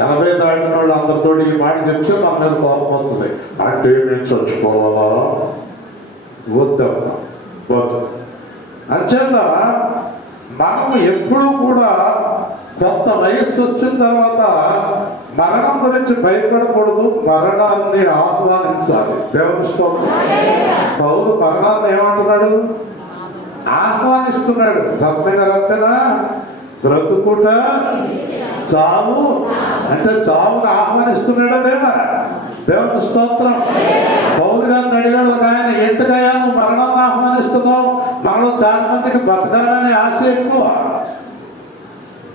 80 దాటిన వాళ్ళు అందరితో ఈ మాట చెప్తే మన మీద కోపం వస్తుంది. అంటే మేము చచ్చిపోవాలా? వద్దమ్మా, వద్దు. అంచేత మనం ఎప్పుడూ కూడా కొంత వయస్సు వచ్చిన తర్వాత మరణం గురించి భయపడకూడదు, మరణాన్ని ఆహ్వానించాలి. దేవుని స్తోత్రం. పౌలు మరణాన్ని ఏమంటున్నాడు? ఆహ్వానిస్తున్నాడు. అంతేనా? బ్రతుకుట చావు అంటే చావును ఆహ్వానిస్తున్నాడా లేదా? దేవుని స్తోత్రం. పౌలు గారిని అడిగాడు ఆయన, ఎందుకయ్యా నువ్వు మరణాన్ని ఆహ్వానిస్తున్నావు? మనలో చాలా మందికి బతకాలనే ఆశ ఎక్కువ.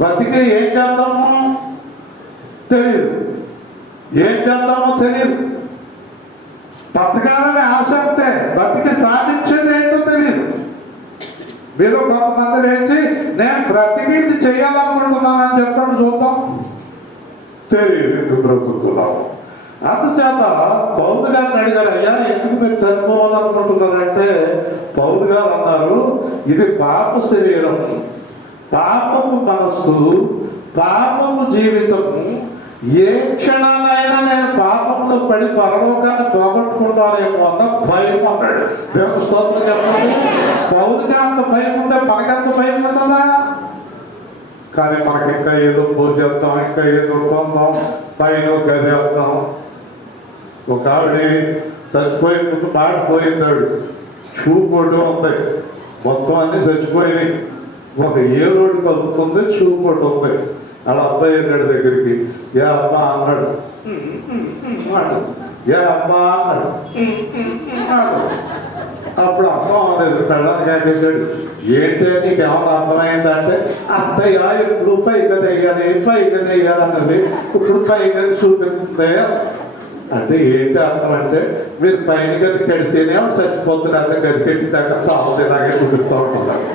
బతికి ఏం చేద్దామో తెలియదు, ఏం చేద్దామో తెలియదు. బతకాలనే ఆశ అంతే, బతికి సాధించేది ఏంటో తెలియదు. మీరు కొంతమంది లేచి నేను బ్రతికి చేయాలనుకుంటున్నానని చెప్పండి చూద్దాం. తెలియదు ఎందుకు బ్రతుకుతున్నావు. అందుచేత పౌలు గారిని అడిగారు, అయ్యా ఎందుకు మీరు చనిపోవాలనుకుంటున్నారంటే పౌలు గారు అన్నారు, ఇది పాప శరీరం, పాపము మనస్సు, పాపము జీవితము. ఏ క్షణాలైనా నేను పాపంలో పడి పరలోకాన్ని పోగొట్టుకుంటానేమో అన్న భయం అన్నాడు. దేవుని స్తోత్రం చెప్పండి. పౌరుగా అంత భయం ఉంటే మనకంత భయం ఉంటుందా? కానీ మనకి ఇంకా ఏదో పోచేస్తాం, ఇంకా ఏదో కొందాం, పైన గదేస్తాం. ఒక ఆవిడ చచ్చిపోయే ముందు మాడిపోయిందాడు, షూ కొట్టు ఉంది, మొత్తం అన్ని చచ్చిపోయినాయి. ఒక ఏ రోడ్డు కలుగుతుంది, షూ కొట్టు ఉంది. అలా అబ్బాయి అన్నాడు దగ్గరికి, ఏ అబ్బా అన్నాడు. ఏ అబ్బా అన్నాడు. అప్పుడు అర్థం అవ్వలేదు. పెళ్ళాన్ని కాకేశాడు. ఏంటి నీకు ఏమన్నా అర్థమైందంటే, అత్తయ్య ఎప్పుడు పైగా తెయ్యాలి, పైగా తెయ్యాలన్నది, ఇప్పుడు పైగా చూపిస్తుంది అంటే ఏంటి అర్థం అంటే, మీరు పైన గది కడితేనే చచ్చిపోతుంది, అంత గది కట్టి దాకా చావు ఇలాగే చూపిస్తూ ఉంటున్నారు.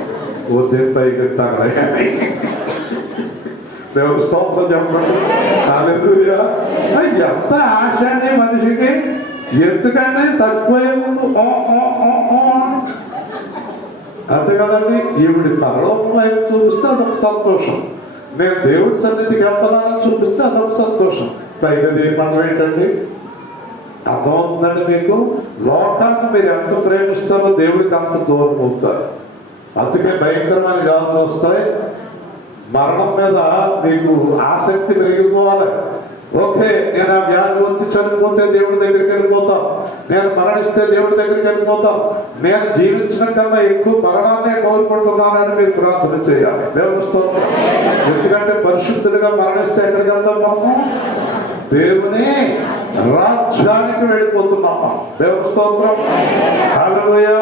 వద్దే పైగా తగలే దేవుడు స్తోత్రం చెప్పండి. హల్లెలూయా. ఎంత ఆశ అండి మనిషికి. ఎందుకంటే చచ్చిపోయే ముందు అంతే కదండి. ఈవిడి పరలోకం వైపు చూపిస్తే అదొక సంతోషం, నేను దేవుడి సన్నిధికి వెళ్తున్నానని చూపిస్తే అదొక సంతోషం. పైగా దీపం ఏంటండి? అర్థమవుతుందండి మీకు? లోకాన్ని మీరు ఎంత ప్రేమిస్తారో దేవుడికి అంత దూరం అవుతారు. అందుకే భయంకరమైన వ్యాధులు వస్తాయి. మరణం మీద మీకు ఆసక్తి పెరిగిపోవాలి. ఓకే, నేను ఆ వ్యాధి వచ్చి చనిపోతే దేవుడి దగ్గరికి వెళ్ళిపోతాం, నేను మరణిస్తే దేవుడి దగ్గరికి వెళ్ళిపోతాం, నేను జీవించడం కన్నా ఎక్కువ మరణాన్నే కోరుకుంటున్నానని మీరు ప్రార్థన చేయాలి. దేవుని స్తోత్రం. ఎందుకంటే పరిశుద్ధుడిగా మరణిస్తే ఎక్కడికి వెళ్తాం? మనము దేవుని రాజ్యానికి వెళ్ళిపోతున్నాము. దేవుని స్తోత్రం. హల్లెలూయా.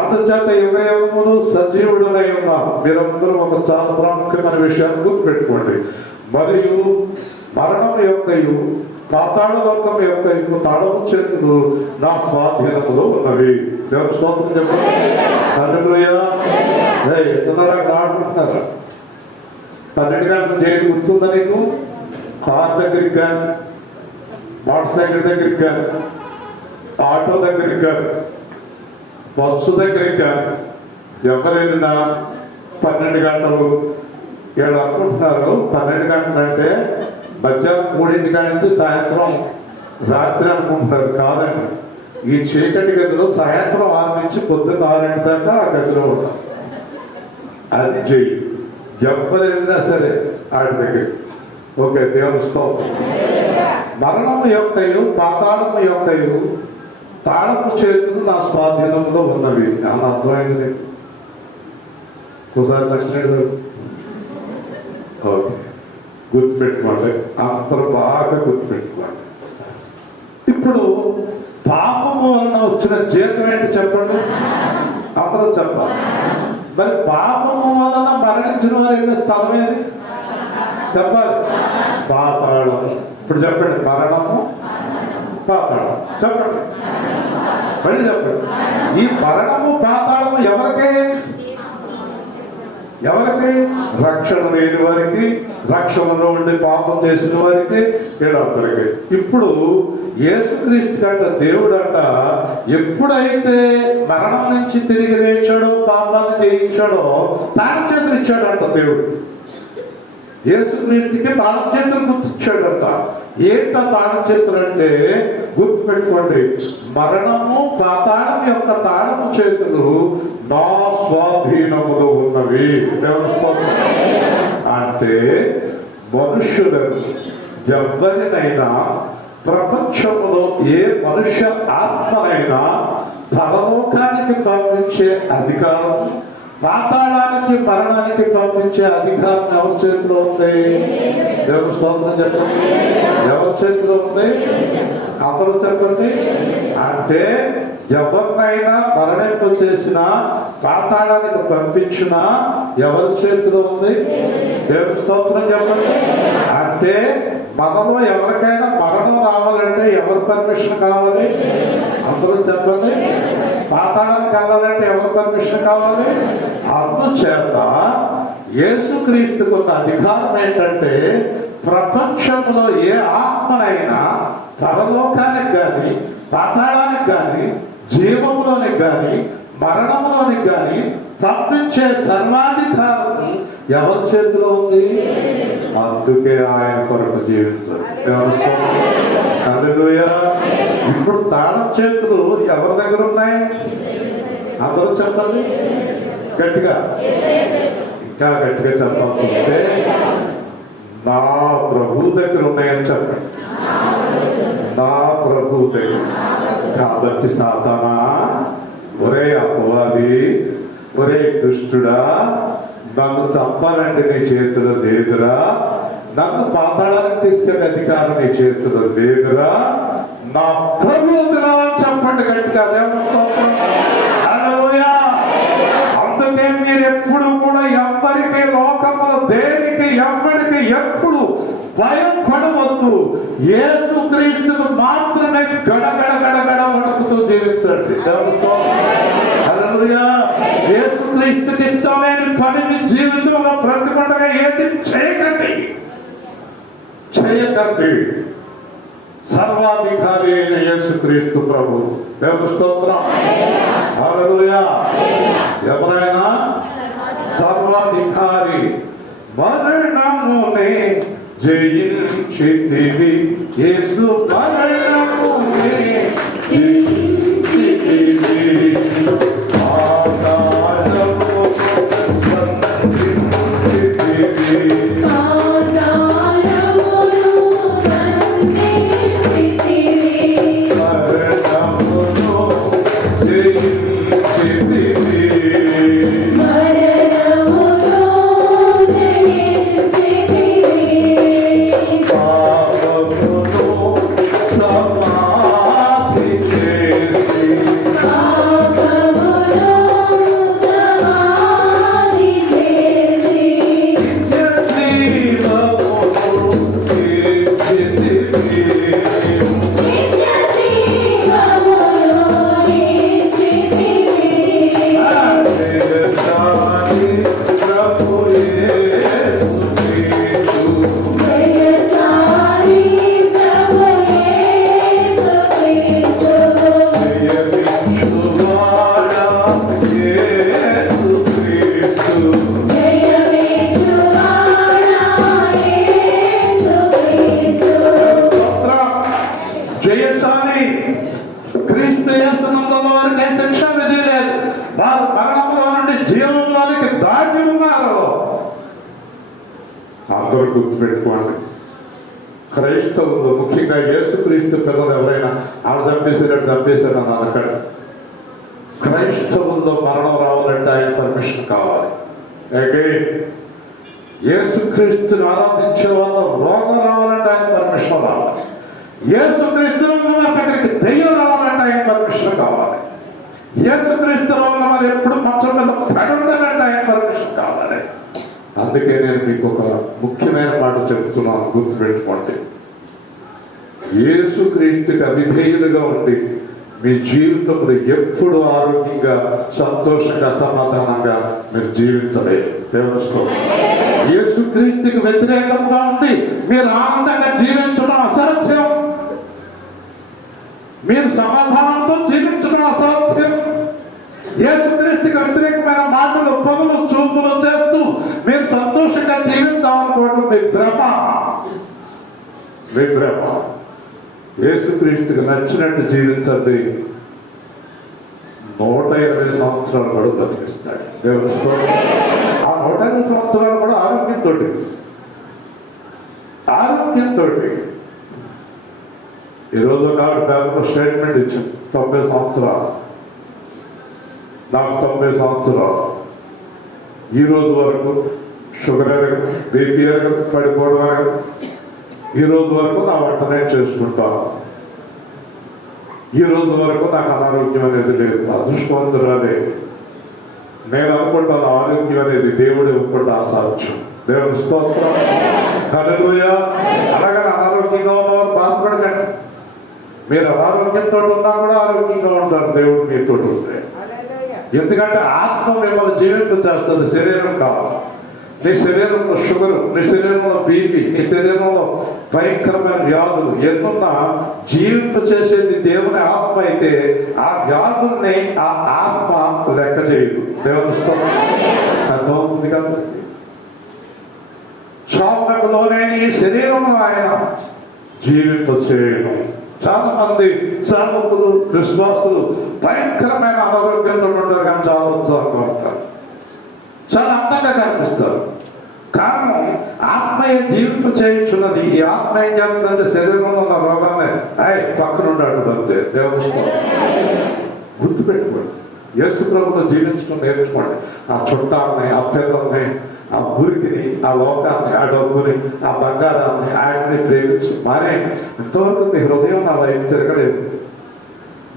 అందుచేత యుగములు సజీవుడునై ఉన్నారు. మీరందరూ ఒక చాలా ప్రాముఖ్యమైన విషయాన్ని గుర్తుపెట్టుకోండి. మరియు మరణం యొక్కయు పాతాళ లోకం యొక్కయు తాళము చేతులు నా స్వాధీనములో ఉన్నవి. దేవుని స్తోత్రం చెప్పండి. హల్లెలూయా. ఎత్తున్నారా? ఆడుకుంటున్నారా? 12 గంటలు జైలు గుర్తుందా నీకు? కార్ దగ్గరికి కానీ, మోటార్ సైకిల్ దగ్గరికి కానీ, ఆటో దగ్గరికి కానీ, బస్సు దగ్గరికి కానీ ఎవరైనా 12 గంటలు ఏడు అనుకుంటున్నారు. 12 గంటలు అంటే మధ్యాహ్నం 3 కాడి నుంచి సాయంత్రం రాత్రి అనుకుంటున్నారు. కాదండి, ఈ చీకటి గదిలో సాయంత్రం 6 నుంచి పొద్దున్న 6 దాకా ఆ గదిలో ఉంటాం. అది జైలు. ఎవరైనా సరే ఆడి దగ్గర. ఓకే, దేవుని స్తోత్రం. మరణం యొక్కయు పాతాళము యొక్కయు తాళపు చేతులు నా స్వాధీనంలో ఉన్నవి అని అర్థమైంది. ఉదాహరణ ఓకే, గుర్తుపెట్టుకోండి. అందరూ బాగా గుర్తుపెట్టుకోండి. ఇప్పుడు పాపము వలన వచ్చిన జీతం ఏంటి చెప్పండి? అందరూ చెప్పాలి. మరి పాపము వలన మరణించిన వారు వెళ్ళే స్థలం ఏది చెప్పాలి? పాతాళము. ఇప్పుడు చెప్పండి, మరణము పాతాళం. చెప్పండి, మళ్ళీ చెప్పండి. ఈ మరణము పాతాళము ఎవరికి? రక్షణ లేని వారికి, రక్షణలో ఉండి పాపం చేసిన వారికి, వీళ్ళందరికీ. ఇప్పుడు యేసుక్రీస్తు కంట దేవుడు అంట ఎప్పుడైతే మరణం నుంచి తిరిగి లేచాడో, పాపాన్ని జయించాడో తాళం చేతులు ఇచ్చాడంట దేవుడు. యేసుక్రీస్తుకి తాళం చేతులు గుర్తిచ్చాడంట. ఏంట తాళం చేతులు అంటే గుర్తుపెట్టుకోండి, మరణము పాతాళం యొక్క తాళము చేతులు నా స్వాధీనములో ఉన్నవి. అంటే మనుష్యులను ఎవరినైనా ప్రపంచంలో ఏ మనుష్య ఆత్మనైనా పరలోకానికి పంపించే అధికారం, పాతాళానికి మరణానికి పంపించే అధికారం ఎవరి చేతిలో ఉంది? దేవుని స్తోత్రం చెప్పండి. ఎవరి చేతిలో ఉంది? అందరూ చెప్పండి. అంటే ఎవరినైనా మరణింపు చేసినా, పాతాళానికి పంపించినా ఎవరి చేతిలో ఉంది? దేవుని స్తోత్రం చెప్పండి. అంటే మనలో ఎవరికైనా మరణం రావాలంటే ఎవరి పర్మిషన్ కావాలి? అందరూ చెప్పండి. పాతాళానికి వెళ్ళాలంటే ఎవరి పర్మిషన్ కావాలి? అందుచేత యేసుక్రీస్తుకు ఉన్న అధికారం ఏంటంటే ప్రపంచంలో ఏ ఆత్మనైనా పరలోకానికి కానీ, పాతాళానికి కానీ, జీవంలోనికి కానీ, మరణంలోనికి కానీ పంపించే సర్వాధికారం ఎవరి చేతిలో ఉంది? అందుకే ఆయన కొరకు జీవించాలి. హల్లెలూయా. ఇప్పుడు తాళం చేతులు ఎవరి దగ్గర ఉన్నాయి? అందరూ చెప్పండి గట్టిగా. ఇంకా గట్టిగా చెప్పాల్సింటే నా ప్రభు దగ్గర ఉన్నాయని చెప్పండి. నా ప్రభు దగ్గర. కాబట్టి సాతానా, ఒరే అపవాది, ఒరే దుష్టుడా, నన్ను చంపాలంటే నీ చేతిలో లేదురా, నన్ను పాతాళానికి తీసుకెళ్ళే అధికారం నీ చేతిలో లేదురా, నా ప్రభు చెప్పండి గట్టిగా. అందుకే మీరు ఎప్పుడు కూడా ఎవరికి, లోకంలో దేనికి, ఎవరికి ఎప్పుడు భయం పడవద్దు. యేసుక్రీస్తుకు మాత్రమే గడగడ గడగడ వణుకుతూ జీవించండి. హల్లెలూయా. యేసుక్రీస్తుకి ఇష్టమైన పనిని జీవితంలో ప్రతిపడగా ఏది చేయకండి. సర్వాధికారి అయిన యేసుక్రీస్తు ప్రభు. దేవుని స్తోత్రం. హల్లెలూయా. ఎవరైనా సర్వాధికారి. మరణమునే జయించితివి యేసు, మరణమునే జీవంలోనికి దాటి ఉన్నారు. అందరూ గుర్తుపెట్టుకోండి, క్రైస్తవులు ముఖ్యంగా యేసుక్రీస్తు పిల్లలు ఎవరైనా ఆవిడ చంపేశారు అని అనకండి. క్రైస్తవుల్లో మరణం రావాలంటే ఆయన పర్మిషన్ కావాలి. అగైన్ యేసుక్రీస్తుని ఆరాధించే వాళ్ళు రోగం రావాలంటే ఆయన పర్మిషన్ రావాలి. యేసుక్రీస్తులో ఉన్న దగ్గరికి దెయ్యం రావాలంటే ఆయన పర్మిషన్ కావాలి. యేసుక్రీస్తులో ఉన్న వారు ఎప్పుడు మంచం మీద పడుండాలంటే ఆయన పర్మిషన్ కావాలి. అందుకే నేను మీకు ఒక ముఖ్యమైన మాట చెప్తున్నాను, గుర్తుపెట్టుకోండి. యేసుక్రీస్తుకి అవిధేయులుగా ఉండి మీ జీవితంలో ఎప్పుడు ఆరోగ్యంగా, సంతోషంగా, సమాధానంగా మీరు జీవించలేదు. దేవుడు యేసుక్రీస్తుకి వ్యతిరేకంగా ఉండి మీరు ఆనందంగా జీవించడం అసాధ్యం. మీరు సమాధానంతో జీవించడం అసాధ్యం. యేసుక్రీస్తుకి వ్యతిరేకమైన మాటలు, పనులు, చూపులు చేస్తూ మీరు సంతోషంగా జీవిద్దాం అనుకోవడం మీ భ్రమ. యేసుక్రీస్తుకి నచ్చినట్టు జీవించండి. 120 సంవత్సరాలు కూడా బతికిస్తాడు దేవుడు. ఆ 120 సంవత్సరాలు కూడా ఆరోగ్యంతో. ఈరోజు నాకు పేపర్ స్టేట్మెంట్ ఇచ్చింది, 90 సంవత్సరాలు. నాకు 90 సంవత్సరాలు. ఈ రోజు వరకు షుగర్ ఎరగదు, బీపీ ఎరగదు, పడిపోవడం ఎరగదు. ఈ రోజు వరకు నా వంట నేను చేసుకుంటాను. ఈ రోజు వరకు నాకు అనారోగ్యం అనేది లేదు. అదృష్టవంతురాలే. నేను అనుకుంటాను ఆరోగ్యం అనేది దేవుడు ఇవ్వకుండా అసాధ్యం. దేవుని స్తోత్రం. హల్లెలూయా. అలాగే అనారోగ్యంగా ఉన్నవారు బాధపడకండి. మీరు అనారోగ్యంతో ఉన్నా కూడా ఆరోగ్యంగా ఉంటారు దేవుడు మీతో ఉంటే. ఎందుకంటే ఆత్మ మిమ్మల్ని జీవింపచేస్తుంది, శరీరం కావాలి. నీ శరీరంలో షుగర్, నీ శరీరంలో బీపీ, నీ శరీరంలో భయంకరమైన వ్యాధులు ఎన్నున్నా జీవింప చేసేది దేవుని ఆత్మ అయితే ఆ వ్యాధుల్ని ఆ ఆత్మ లెక్క చేయదు. దేవుని అర్థమవుతుంది కదా. చావులోనే ఈ శరీరం ఆయన జీవింప చేయడం. చాలా మంది సేవకులు, విశ్వాసులు భయంకరమైన అనారోగ్యంతో ఉంటారు, కానీ చాలా ఉత్సాహంగా ఉంటారు, చాలా అందంగా కనిపిస్తారు. కారణం ఆత్మీయ జీవింప చేయించున్నది. ఈ ఆత్మ ఏం చేస్తుందంటే శరీరంలో ఉన్న రోగాన్ని పక్కన ఉండాలంతే. దేవుడు గుర్తుపెట్టుకోండి. యేసు ప్రభువులో జీవించడం నేర్చుకోండి. ఆ చుట్టాలని, ఆ పిల్లల్ని, ఆ ఊరికిని, ఆ లోకాన్ని, ఆ డబ్బుని, ఆ బంగారాన్ని, ఆయన్ని ప్రేమించు మానే. ఎంతవరకు మీ హృదయం నా వైపు తిరగలేదు.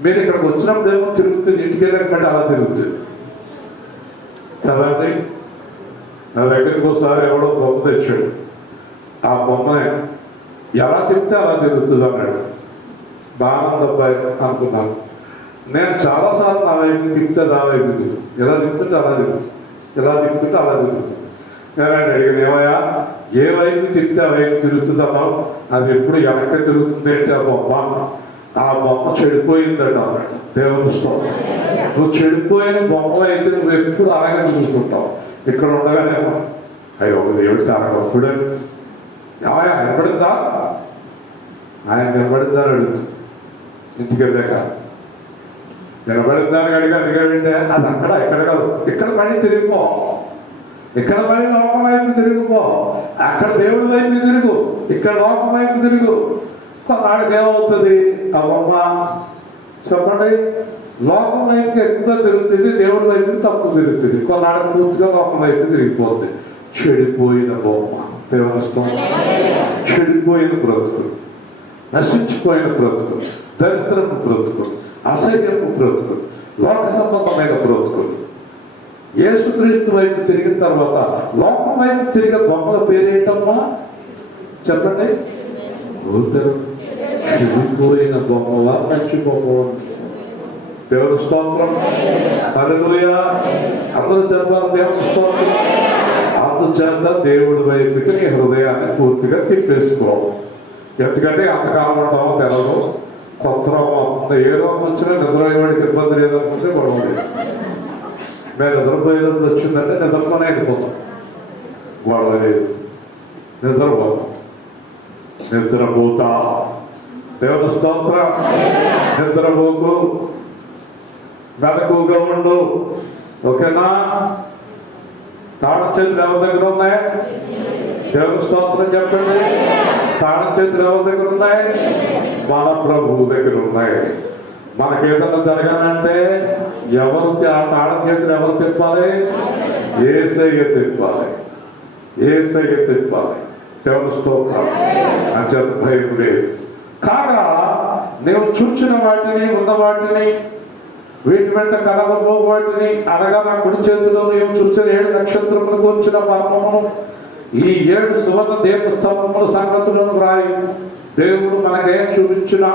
మీరు ఇక్కడికి వచ్చినప్పుడు ఏమో తిరుగుతుంది, ఇంటికి వెళ్ళకంటే అలా తిరుగుతుంది కదండి. నా దగ్గరికి ఒకసారి ఎవడో బొమ్మ తెచ్చాడు. ఆ బొమ్మని ఎలా తిప్పితే అలా తిరుగుతుంది అన్నాడు. బాగా అబ్బాయి అనుకున్నాను. నేను చాలాసార్లు నా వైపు తిప్పితే నా వైపు తిరుగుతుంది, ఎలా తిప్పుతుంటే అలా తిరుగుతుంది, ఎలా తిప్పుతుంటే అలా తిరుగుతుంది. నేను అడిగిన, ఏమయ్యా ఏ వైపు తిప్పితే ఆ వైపు తిరుగుతుంది అన్నావు, అది ఎప్పుడు వెనక్కి తిరుగుతుంది ఏంటి ఆ బొమ్మ? ఆ బొమ్మ చెడిపోయిందండి అన్నాడు. దేవుని స్తోత్రం. నువ్వు చెడిపోయిన బొమ్మ అయితే నువ్వు ఎప్పుడు అలాగే తిరుగుతుంటావు. ఇక్కడ ఉండగానేమో అయ్యో దేవుడు చాలా గొప్పడు, ఏమయ్యా నిలబడిందా, ఆయన నిలబడిందా అని అడుగుతుంది. ఇంటికి వెళ్ళాక నిలబడిందా అని అడిగాడంటే అది అక్కడ ఇక్కడ కాదు, ఇక్కడ పని తిరిగిపో, ఇక్కడ పని లోకం వైపు తిరిగిపో, అక్కడ దేవుడి వైపు తిరుగు, ఇక్కడ లోకం వైపు తిరుగు. కొన్నాళ్ళకి ఏమవుతుంది ఆ బొమ్మ చెప్పండి? లోకం వైపు ఎక్కువ తిరుగుతుంది, దేవుడి వైపు తక్కువ తిరుగుతుంది. కొన్నాళ్ళకి పూర్తిగా లోకం వైపు తిరిగిపోతుంది. చెడిపోయిన బొమ్మ. దేవస్థం చెడిపోయిన బ్రతుకులు, నశించిపోయిన బ్రతుకులు, దరిద్రపు బ్రతుకులు, అసహ్యపు బ్రతుకులు, లోక సంబంధమైన బ్రతుకులు. యేసుక్రీస్తు వైపు తిరిగిన తర్వాత లోకం వైపు తిరిగే బొమ్మల పేరేంటమ్మా చెప్పండి? చెడిపోయిన బొమ్మలా మంచి బొమ్మ. దేవుని స్తోత్రం. హల్లెలూయా. అందరూ చెప్పాలి దేవుని స్తోత్రం. అందుచేత దేవుడి వైపుకి నీ హృదయాన్ని పూర్తిగా తిప్పేసుకో. ఎందుకంటే అంతకాలం ఉంటామో తెలదు, కొత్త రోగం ఏ రోగం వచ్చినా నిద్రపోయేవాడికి ఇబ్బంది లేదనుకుంటే గొడవ లేదు. మేము నిద్రపోయేది వచ్చిందంటే నిద్రపోనే వెళ్ళిపోతాం, గొడవ లేదు, నిద్రపోతాం. నిద్రపోతా. దేవుని స్తోత్రం. నిద్రపోకు, మెలకుగా ఉండు. ఓకేనా? తాళం చేతులు ఎవరి దగ్గర ఉన్నాయి? దేవుని స్తోత్రం చెప్పండి. తాళం చేతులు ఎవరి దగ్గర ఉన్నాయి? మన ప్రభువు దగ్గర ఉన్నాయి. మనకేదన్నా జరగాలంటే ఎవరు ఆ తాళం చేతులు ఎవరు తిప్పాలి? యేసయ్య తిప్పాలి. యేసయ్య తిప్పాలి. దేవుని స్తోత్రం. అంటే భయం లేదు. కాగా నేను చూచిన వాటిని, ఉన్న వాటిని, వీటి వెంట కలగబో వాటిని అనగా నా కుడి చేతిలో నేను చూసిన 7 నక్షత్రములకు వచ్చిన పాపమును, ఈ 7 సువర్ణ దీపస్తంభముల సంగతులను రాయి. దేవుడు మనకేం చూపించినా,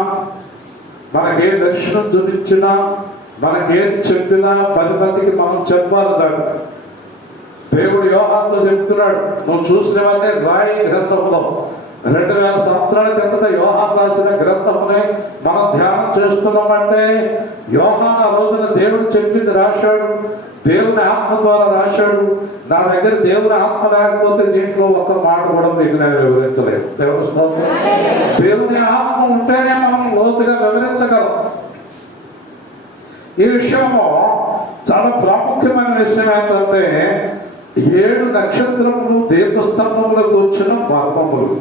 మనకే దర్శనం చూపించినా, మనకేం చెప్పినా 10 మందికి మనం చెప్పాలి. దాన్ని దేవుడు యోహానుతో చెప్తున్నాడు, నువ్వు చూసినవన్నీ రాయి గ్రంథంలో. 2000 సంవత్సరాల కిందట యోహాను రాసిన గ్రంథమునే మనం ధ్యానం చేస్తున్నామంటే, యోహాను ఆ రోజున దేవుడు చెప్పింది రాశాడు, దేవుని ఆత్మ ద్వారా రాశాడు. నా దగ్గర దేవుని ఆత్మ లేకపోతే దీంట్లో ఒక్క మాట కూడా మీకు నేను వివరించలేదు. దేవుని స్తోత్రం. దేవుని ఆత్మ ఉంటేనే మనం లోతుగా వివరించగలం. ఈ విషయంలో చాలా ప్రాముఖ్యమైన విషయం ఏంటంటే, 7 నక్షత్రములు దీపస్తంభములకు వచ్చిన పాపములు.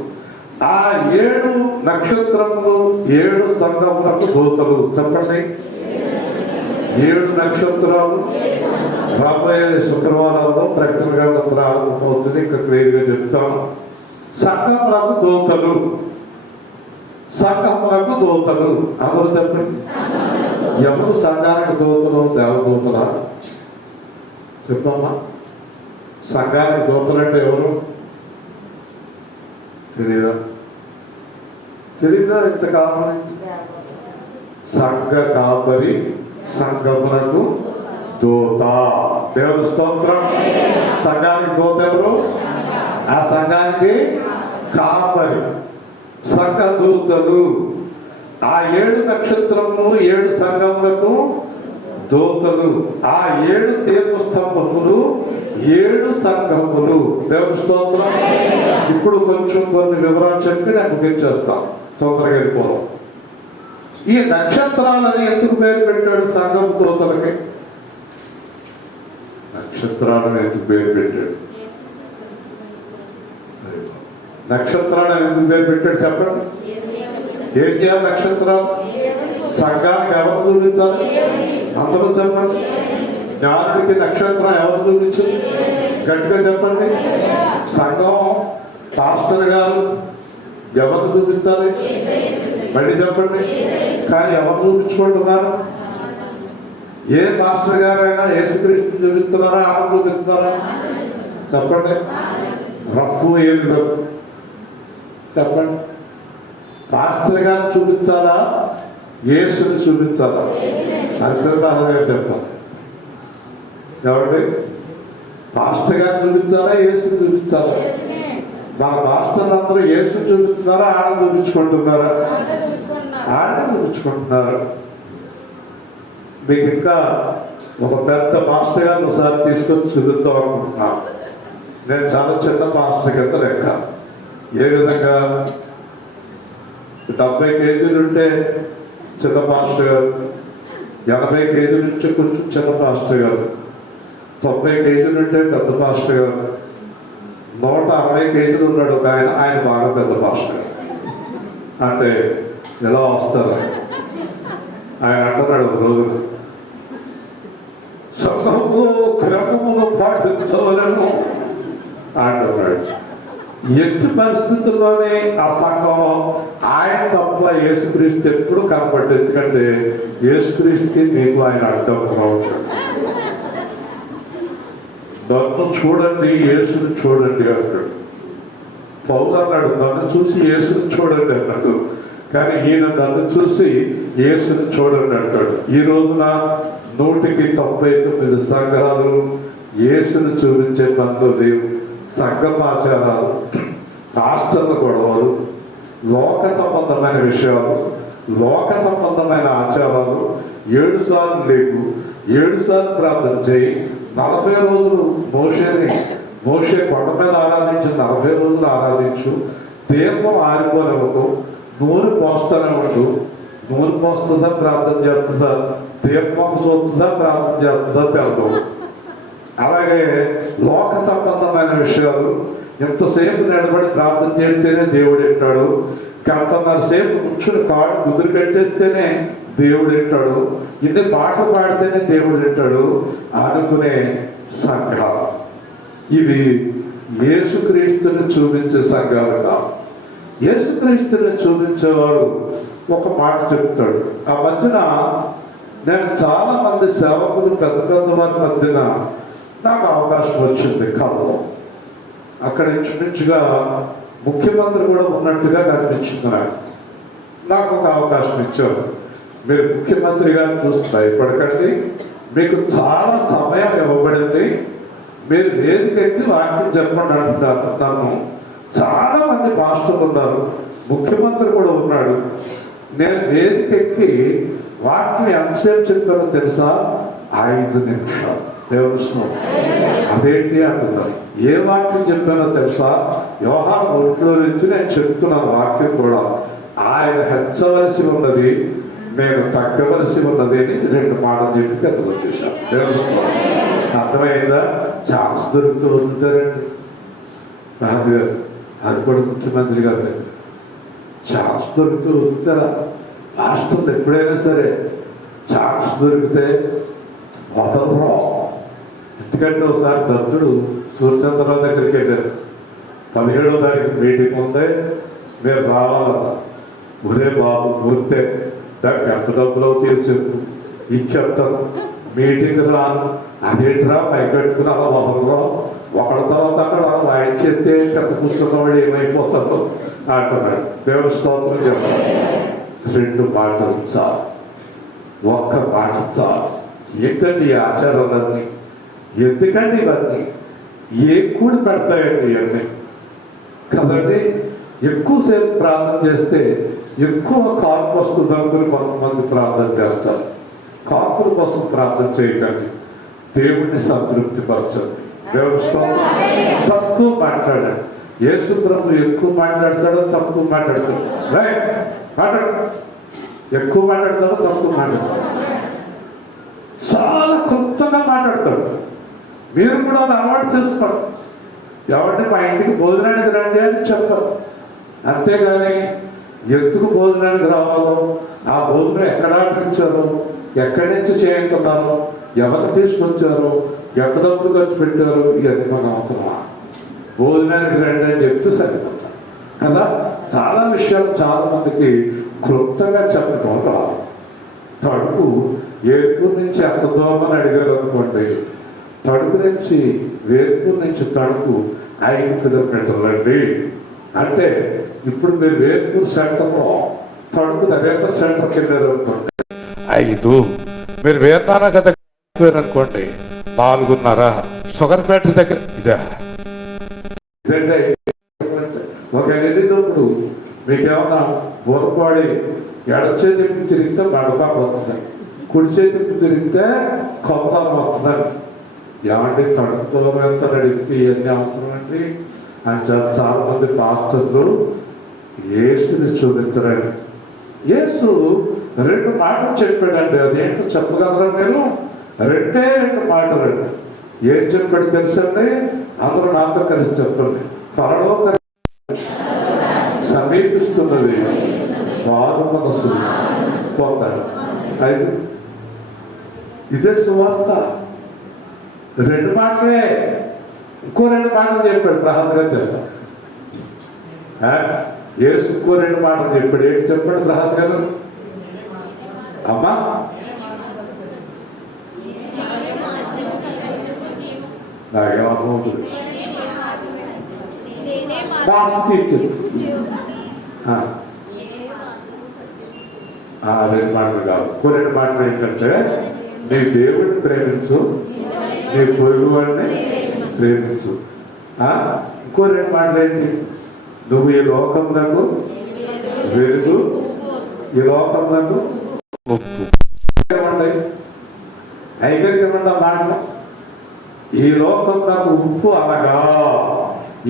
ఆ 7 నక్షత్రములు 7 సంఘములకు దూతలు. చెప్పండి. 7 నక్షత్రాలు రాబోయే శుక్రవారంలో ప్రకటనగా ప్రారంభమవుతుంది. ఇంకా క్లియర్గా చెప్తాను. సంఘములకు దూతలు. సంఘములకు దూతలు. అందరూ చెప్పండి. ఎవరు సంఘానికి దూతలు? దేవదూతలా? చెప్పమ్మా. సంఘానికి దూతలంటే ఎవరు? తెలీదా? ఇంతకాలం సంఘ కాపరి, సంఘమునకు దూత. దేవుని స్తోత్రం. సంఘానికి దూత ఎవరు? ఆ సంఘానికి కాపరి, సంఘ దూతలు. ఆ 7 నక్షత్రములు 7 సంఘములకు దూతలు. ఆ 7 దీపస్తంభములు 7 సంఘములు. దేవుని స్తోత్రం. ఇప్పుడు కొంచెం కొన్ని వివరాలు చెప్పి నేను ముగించేస్తాం. తొందరగా వెళ్ళిపోదాం. ఈ నక్షత్రాలని ఎందుకు పేరు పెట్టాడు సంఘం దూతలకి? నక్షత్రాలను ఎందుకు పేరు పెట్టాడు? నక్షత్రాలను ఎందుకు పేరు పెట్టాడు చెప్పండి. ఏం చేయాలి? నక్షత్రాలు సంఘానికి ఎవరు చూపించాలి? అందరూ చెప్పండి. జ్ఞానుడికి నక్షత్రం ఎవరు చూపించారు? గట్టిగా చెప్పండి. సంఘం పాస్టర్ గారు ఎవరు చూపించాలి? మళ్ళీ చెప్పండి. కానీ ఎవరు చూపించుకుంటున్నారు? ఏ పాస్టర్ గారైనా యేసుక్రీస్తు చూపిస్తున్నారా? ఆడ చూపిస్తున్నారా? చెప్పండి. రప్పు ఏది చెప్పండి. పాస్టర్ గారు చూపించాలా? యేసుని చూపించాలా? అర్థంగా చెప్పాలి. ఎవరి? పాస్టర్ గారు చూపించాలా? యేసుని చూపించాలా? మా పాస్టర్లు అందరూ యేసు చూపిస్తున్నారా? ఆడ చూపించుకుంటున్నారా? ఆడ చూపించుకుంటున్నారు. మీకు ఇంకా ఒక పెద్ద పాస్టర్ గారు ఒకసారి తీసుకొని చూపిద్దాం అనుకుంటున్నాను. నేను చాలా చిన్న పాస్టర్ కింద లెక్క. ఏ విధంగా 70 కేజీలు ఉంటే చిన్న పాస్టర్ గారు, 80 కేజీలు ఉంటే కొంచెం చిన్న పాస్టర్ గారు, 90 కేజీలు ఉంటే పెద్ద పాస్టర్ గారు, 160 కేజీలు ఉన్నాడు ఒక ఆయన బాగా పెద్ద పాస్టర్. అంటే ఎలా వస్తారు? ఆయన అంటున్నాడు ఒక రోజు, సంఘము క్రమమును పాటించవలను అంటున్నాడు. ఎట్టి పరిస్థితుల్లోనే ఆ సంఘంలో ఆయన తప్ప యేసుక్రీస్తు ఎప్పుడు కనపడ్డు. ఎందుకంటే యేసుక్రీస్తుకి మీకు ఆయన అడ్డం ఉంటాడు. నన్ను చూడండి, యేసుని చూడండి అంటాడు. పౌలు అన్నాడు, నన్ను చూసి యేసుని చూడండి అన్నాడు. కానీ ఈయన నన్ను చూసి యేసుని చూడండి అంటాడు. ఈ రోజున 199 సంఘాలు యేసుని చూపించే పనులు లేవు. సంఘమాచారాలు, రాష్ట్రాల గొడవలు, లోక సంబంధమైన విషయాలు, లోక సంబంధమైన ఆచారాలు 7 సార్లు లేవు. 7 సార్లు ప్రార్థన చేయి. 40 రోజులు మోషే కొండ మీద ఆరాధించి 40 రోజులు ఆరాధించు. దీపం ఆరిపోనివ్వకు. నూనె పోస్తానే ఉండు. నూనె పోస్తుందా ప్రార్థన చేస్తుందా? దీపం చూస్తుందా ప్రార్థన చేస్తుందా తెలదు. అలాగే లోక సంబంధమైన విషయాలు ఎంతసేపు నిలబడి ప్రార్థన చేస్తేనే దేవుడు వింటాడు, గంటన్నర సేపు కూర్చుని కాడు కుదురు కట్టేస్తేనే దేవుడు వింటాడు, ఇన్ని పాటలు పాడితేనే దేవుడు వింటాడు అనుకునే సంఘాలు ఇవి యేసుక్రీస్తుని చూపించే సంఘాలు కాదు. యేసుక్రీస్తుని చూపించేవాడు ఒక మాట చెప్తాడు. ఆ మధ్యన నేను చాలా మంది సేవకులు పెద్ద పెద్ద వారి మధ్యన నాకు అవకాశం వచ్చింది కళలో. అక్కడ ఇంచుమించుగా ముఖ్యమంత్రి కూడా ఉన్నట్టుగా కనిపించింది. నాకు ఒక అవకాశం ఇచ్చారు. మీరు ముఖ్యమంత్రి గారిని చూసి భయపడకండి, మీకు చాలా సమయం ఇవ్వబడింది, మీరు వేదికెక్కి వాక్యం చెప్పండి అంటున్నాను. చాలా మంది పాస్టర్లు ఉన్నారు, ముఖ్యమంత్రి కూడా ఉన్నాడు. నేను వేదికెక్కి వాక్యం ఎంతసేపు చెప్పారో తెలుసా? 5 నిమిషాలు. దేవుని అదేంటి అంటున్నారు. ఏ వాక్యం చెప్పానో తెలుసా? యోహాను ఒంట్లో నుంచి నేను చెప్తున్న వాక్యం కూడా ఆయన హెచ్చవలసి ఉన్నది, నేను తగ్గవలసి ఉన్నది అని 2 మాటలు చెప్పి పెద్ద వచ్చేసాను. దేవుని అర్థమైందా? ఛాన్స్ దొరుకుతూ వదులుతారండి. అది కూడా ముఖ్యమంత్రి గారు ఛాన్స్ దొరుకుతూ వదులుతారా? రాష్ట్రంలో ఎప్పుడైనా సరే ఛాన్స్ దొరికితే వదలరా. ఎందుకంటే ఒకసారి దత్తుడు సూర్యచంద్రరావు దగ్గరికి వెళ్ళారు. 17వ తారీఖు మీటింగ్ ఉంది, మీరు రావాలన్నా. ఒరే బాబు కూర్తే దానికి ఎంత డబ్బులు తీర్చు ఇచ్చేస్తాను, మీటింగ్ రాను. అదేంట్రా పైకెట్టుకుని అలా వదలరా, ఒకరి తర్వాత అక్కడ వాయించేస్తే పెద్ద కూర్చున్న వాళ్ళు ఏమైపోతారు అంటున్నాడు. దేవుని స్తోత్రం చెప్పాలి. 2 మాటలు చాలు, ఒక్క మాట చాలు. ఏంటండి ఈ ఆచారాలన్నీ? ఎందుకండి ఇవన్నీ? ఏ కూడి పెడతాయండి ఇవన్నీ కదండి? ఎక్కువసేపు ప్రార్థన చేస్తే ఎక్కువ కార్పు వస్తుంది అనుకుని కొంతమంది ప్రార్థన చేస్తారు. కార్పుల కోసం ప్రార్థన చేయకండి, దేవుడిని సంతృప్తి పరచండి. దేవుని తక్కువ మాట్లాడండి. యేసు ప్రభు ఎక్కువ మాట్లాడతాడో తక్కువ మాట్లాడతాడు? మాట్లాడు. ఎక్కువ మాట్లాడతాడో తక్కువ మాట్లాడతాడు? చాలా క్లుప్తంగా మాట్లాడతాడు. మీరు కూడా అది అలవాటు చేసుకోండి. ఎవరిని మా ఇంటికి భోజనానికి రండి అని చెప్పారు, అంతేగాని ఎందుకు భోజనానికి రావాలో, ఆ భోజనం ఎక్కడ ఆపించారు, ఎక్కడి నుంచి చేయించున్నారు, ఎవరు తీసుకొచ్చారు, ఎంత డబ్బులు ఖర్చు పెట్టారు, ఇవన్నీ మనం అవసరమా? భోజనానికి రండి అని చెప్తే సరిపోతాం కదా. చాలా విషయాలు చాలా మందికి క్లుప్తంగా చెప్పడం రాదు. తడుపు ఏర్పూర్ నుంచి ఎంత దూరం అడిగారు అనుకోండి, తడుపు నుంచి వేర్పూర్ నుంచి తడుపు 5 కిలోమీటర్లు అండి. అంటే ఇప్పుడు మీరు వేర్పూర్ సెంటర్లో తడుపు నరేంద్ర సెంటర్కి వెళ్ళారు అనుకోండి 5, మీరు వేర్నాన దగ్గర అనుకోండి 4:30, షుగర్పేట దగ్గర ఇదండి. ఒక వెళ్ళినప్పుడు మీకేమన్నా బోరపాడి ఎడ చేతికి తిరిగితే బడపాకు వస్తుంది, కుడి చేతికి తిరిగితే కొబ్బరి వస్తుందండి. ఏమంటే తడుపులో ఎంత అడిగితే ఇవన్నీ అవసరం అండి అని చాలా మంది పాస్టర్లు యేసుని చూపించరండి. యేసు 2 మాటలు చెప్పాడండి. అదేంటో చెప్పగలరా మీరు? 2 మాటలు అండి. ఏం చెప్పాడు తెలుసండి? అందరూ నాతో కలిసి చెప్పండి. పరలోక సమీపిస్తున్నది, వారు మనసు పోతాడు. ఇదే సువార్త. 2 మాటలే. ఇంకో 2 మాటలు చెప్పాడు. ప్రహద్గా చేస్తాం. యేసు ఇంకో 2 మాటలు చెప్పాడు. ఏంటి చెప్పాడు ప్రహద్గా? అమ్మా నాకేమవుతుంది? 2 మాటలు కాదు. ఇంకో 2 మాటలు ఏంటంటే, నీ దేవుడిని ప్రేమించు, నీ పొరుగు వాడిని ప్రేమించు. ఇంకో 2 మాటలు ఏంటి? నువ్వు ఈ లోకంలో వెలుగు, ఈ లోకంలో ఉప్పు. ఏమండి ఐగరికి ఏమన్నా మాటలు? ఈ లోకంలో ఉప్పు అనగా,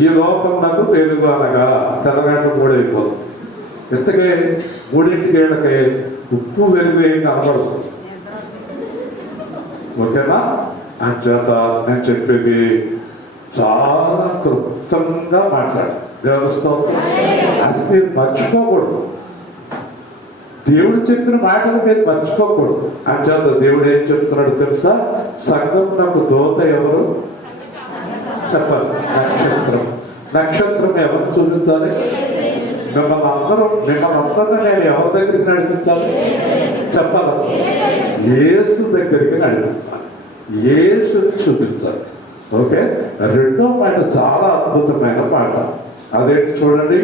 ఈ లోకంలో వెలుగు అనగా తెల్లగంట 3 అయిపోతుంది. ఇంతకే 3కి ఉప్పు వెలుగు ఏం కనబడదు. ఓకేనా? అంచేత నేను చెప్పేది చాలా క్లుప్తంగా మాట్లాడు దేవస్థం. అది మీరు మర్చిపోకూడదు. దేవుడు చెప్పిన మాటలు మీరు మర్చిపోకూడదు. అంచేత దేవుడు ఏం చెప్తున్నాడు తెలుసా? సంఘం నాకు దూత ఎవరు చెప్పాలి. నక్షత్రం. నక్షత్రం ఎవరు చూపించాలి? మిమ్మల్ని అందరినీ నేను ఎవరి దగ్గరికి నడిపించాలి చెప్పాలి? యేసు దగ్గరికి నడిపించాలి. యేసు చూపించాలి. ఓకే. రెండో మాట చాలా అద్భుతమైన మాట. అదేంటి చూడండి.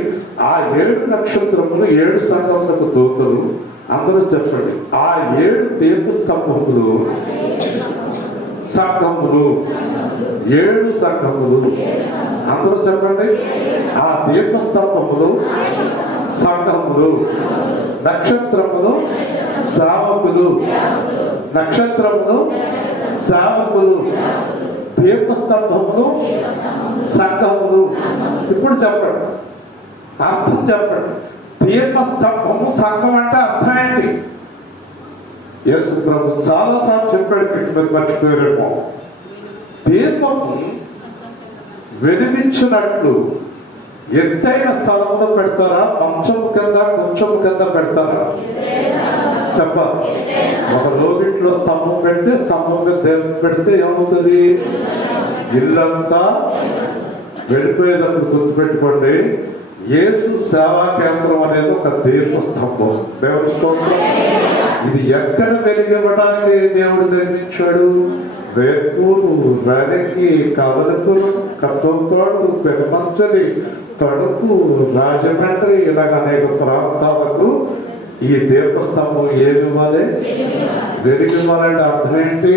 ఆ 7 నక్షత్రములు 7 సంఘములకు దూతలు. అందరూ చెప్పండి. ఆ 7 దీప స్తంభములు సంఘములు. 7 సంఘములు. అందరూ చెప్పండి. ఆ దీప స్తంభములు సంఘములు. నక్షత్రములు సేవకులు. నక్షత్రములు సేవకులు. దీపస్తంభములు సంఘములు. ఇప్పుడు చెప్పండి, అర్థం చెప్పండి. దీపస్తంభము సంఘం అంటే అర్థం ఏంటి? యేసు ప్రభు చాలాసార్లు చెప్పాడు, మీరు మర్చిపోయారేమో. దీపము వెలిగించినట్లు ఎత్తైన స్థలంలో పెడతారా, మంచము కింద కొంచెము కింద పెడతారా చెప్పాలి. ఒక లోగిట్లో స్తంభం పెడితే స్తంభం మీద దేవుడు పెడితే ఏమవుతుంది? ఇల్లంతా వెళ్ళిపోయేటప్పుడు గుర్తుపెట్టుకోండి. యేసు సేవా కేంద్రం అనేది ఒక దీప స్తంభం. దేవుడి స్తోత్రం. ఇది ఎక్కడ వెలిగివ్వడానికి దేవుడు నిర్మించాడు? వేర్పూరు, వెనక్కి, కవలకులు, కట్టోపాడు, పెనుమంచలి, తడుపు, రాజమండ్రి ఇలాగ అనేక ప్రాంతాలకు ఈ దీపస్తంభం ఏమివ్వాలి? వెలిగివ్వాలంటే అర్థం ఏంటి?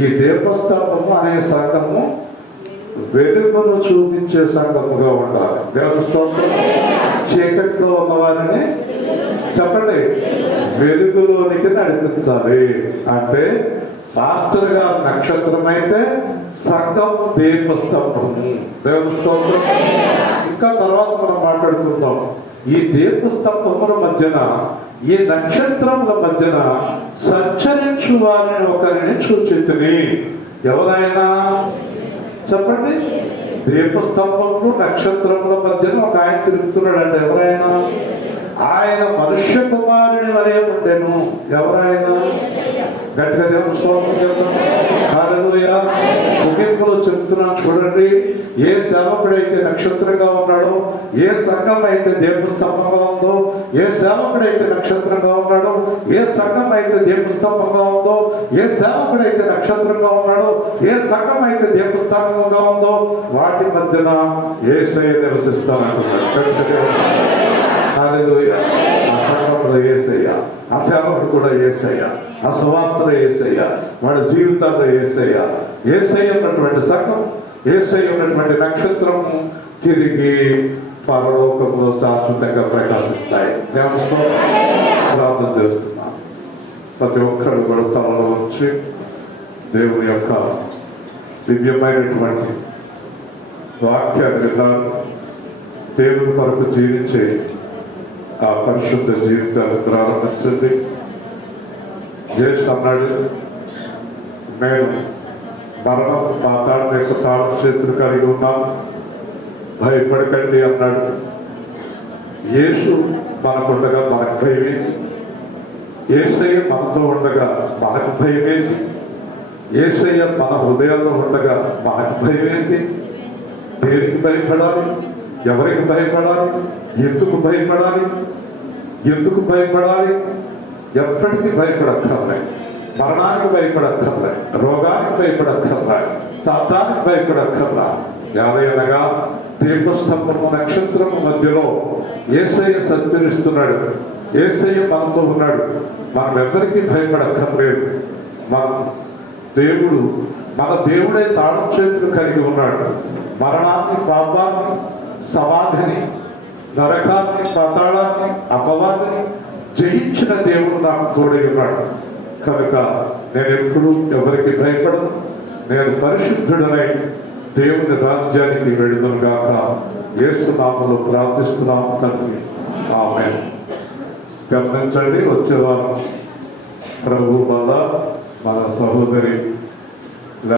ఈ దీపస్తంభము అనే సంఘము వెలుగును చూపించే సంఘముగా ఉండాలి. దేవుని స్తోత్రం. చీకట్లో ఉన్న వారిని చెప్పండి వెలుగులోనికి నడిపించాలి. అంటే మాస్టర్ గారు నక్షత్రం అయితే సంఘం దీపస్తంభము. దేవుని స్తోత్రం. ఇంకా తర్వాత మనం మాట్లాడుకుందాం. ఈ దీపస్తంభముల మధ్యన, ఈ నక్షత్రముల మధ్యన సంచరించు వారిని ఒకరిని సూచించుని. ఎవరైనా చెప్పండి. దీపస్తంభములు నక్షత్రముల మధ్యన ఒక ఆయన తిరుగుతున్నాడు అంటే ఎవరైనా? ఆయన మనుష్య కుమారుని వలె ఉండెను. ఎవరైనా? గట్టిగా దేవుని స్తోత్రం చేద్దాం. హల్లెలూయా. ముగింపులో చెప్తున్నాను చూడండి. ఏ సేవకుడైతే నక్షత్రంగా ఉన్నాడో, ఏ సంఘం అయితే దీపస్తంభంగా ఉందో, ఏ సేవకుడైతే నక్షత్రంగా ఉన్నాడో, ఏ సంఘం అయితే దీపస్తంభంగా ఉందో, ఏ సేవకుడైతే నక్షత్రంగా ఉన్నాడో, ఏ సంఘం అయితే దీపస్తంభంగా ఉందో, వాటి మధ్యన యేసయ్య నివసిస్తానంటున్నాడు. హల్లెలూయా. ఆ సంఘంలో యేసయ్య, ఆ సేవకుడు కూడా యేసయ్య, ఆ సువార్తలో యేసయ్య, వాడి జీవితాల్లో యేసయ్య. యేసయ్య ఉన్నటువంటి సంఘం, యేసయ్య ఉన్నటువంటి నక్షత్రము తిరిగి పరలోకంలో శాశ్వతంగా ప్రకాశిస్తాయి. ప్రార్థన చేస్తున్నాను. ప్రతి ఒక్కరు కూడా తలలో వచ్చి దేవుని యొక్క దివ్యమైనటువంటి వాక్య విధానం, దేవుని కొరకు జీవించే ఆ పరిశుద్ధ జీవితాన్ని ప్రారంభించండి. అన్నాడు, నేను మరణం మా తాళం యొక్క తాళం చేతులు కలిగి ఉన్నాను, భయపడకండి అన్నాడు. యేసు మనకుండగా మనకు భయమేంటి? యేసయ్య మనతో ఉండగా మనకు భయమేంటి? యేసయ్య మన హృదయాల్లో ఉండగా మనకు భయమేంటి? దేనికి భయపడాలి? ఎవరికి భయపడాలి? ఎందుకు భయపడాలి? ఎందుకు భయపడాలి? ఎప్పటికీ భయపడక్కర్లే. మరణానికి భయపడక్కర్లే, రోగానికి భయపడక్కర్లే, శాతానికి భయపడక్కర్లా. యావయనగా దీపస్తంభము నక్షత్రము మధ్యలో యేసయ్య సంచరిస్తున్నాడు. యేసయ్య మనతో ఉన్నాడు. మనం ఎవరికి భయపడక్కర్లేదు. మన దేవుడే తాళం చేతులు కలిగి ఉన్నాడు. మరణాన్ని, పాపాన్ని, సమాధిని, నరకాన్ని, పాతాళాన్ని, అపవాదిని జయించిన దేవుడు నాకు తోడై ఉన్నాడు. కనుక నేను ఎప్పుడు ఎవరికి భయపడను. నేను పరిశుద్ధుడనై దేవుని రాజ్యానికి వెళుదును గాక. యేసు నామములో ప్రార్థిస్తున్నాము తండ్రి. ఆమేన్. గమనించండి, వచ్చేవారం ప్రభు వల్ల మన సహోదరి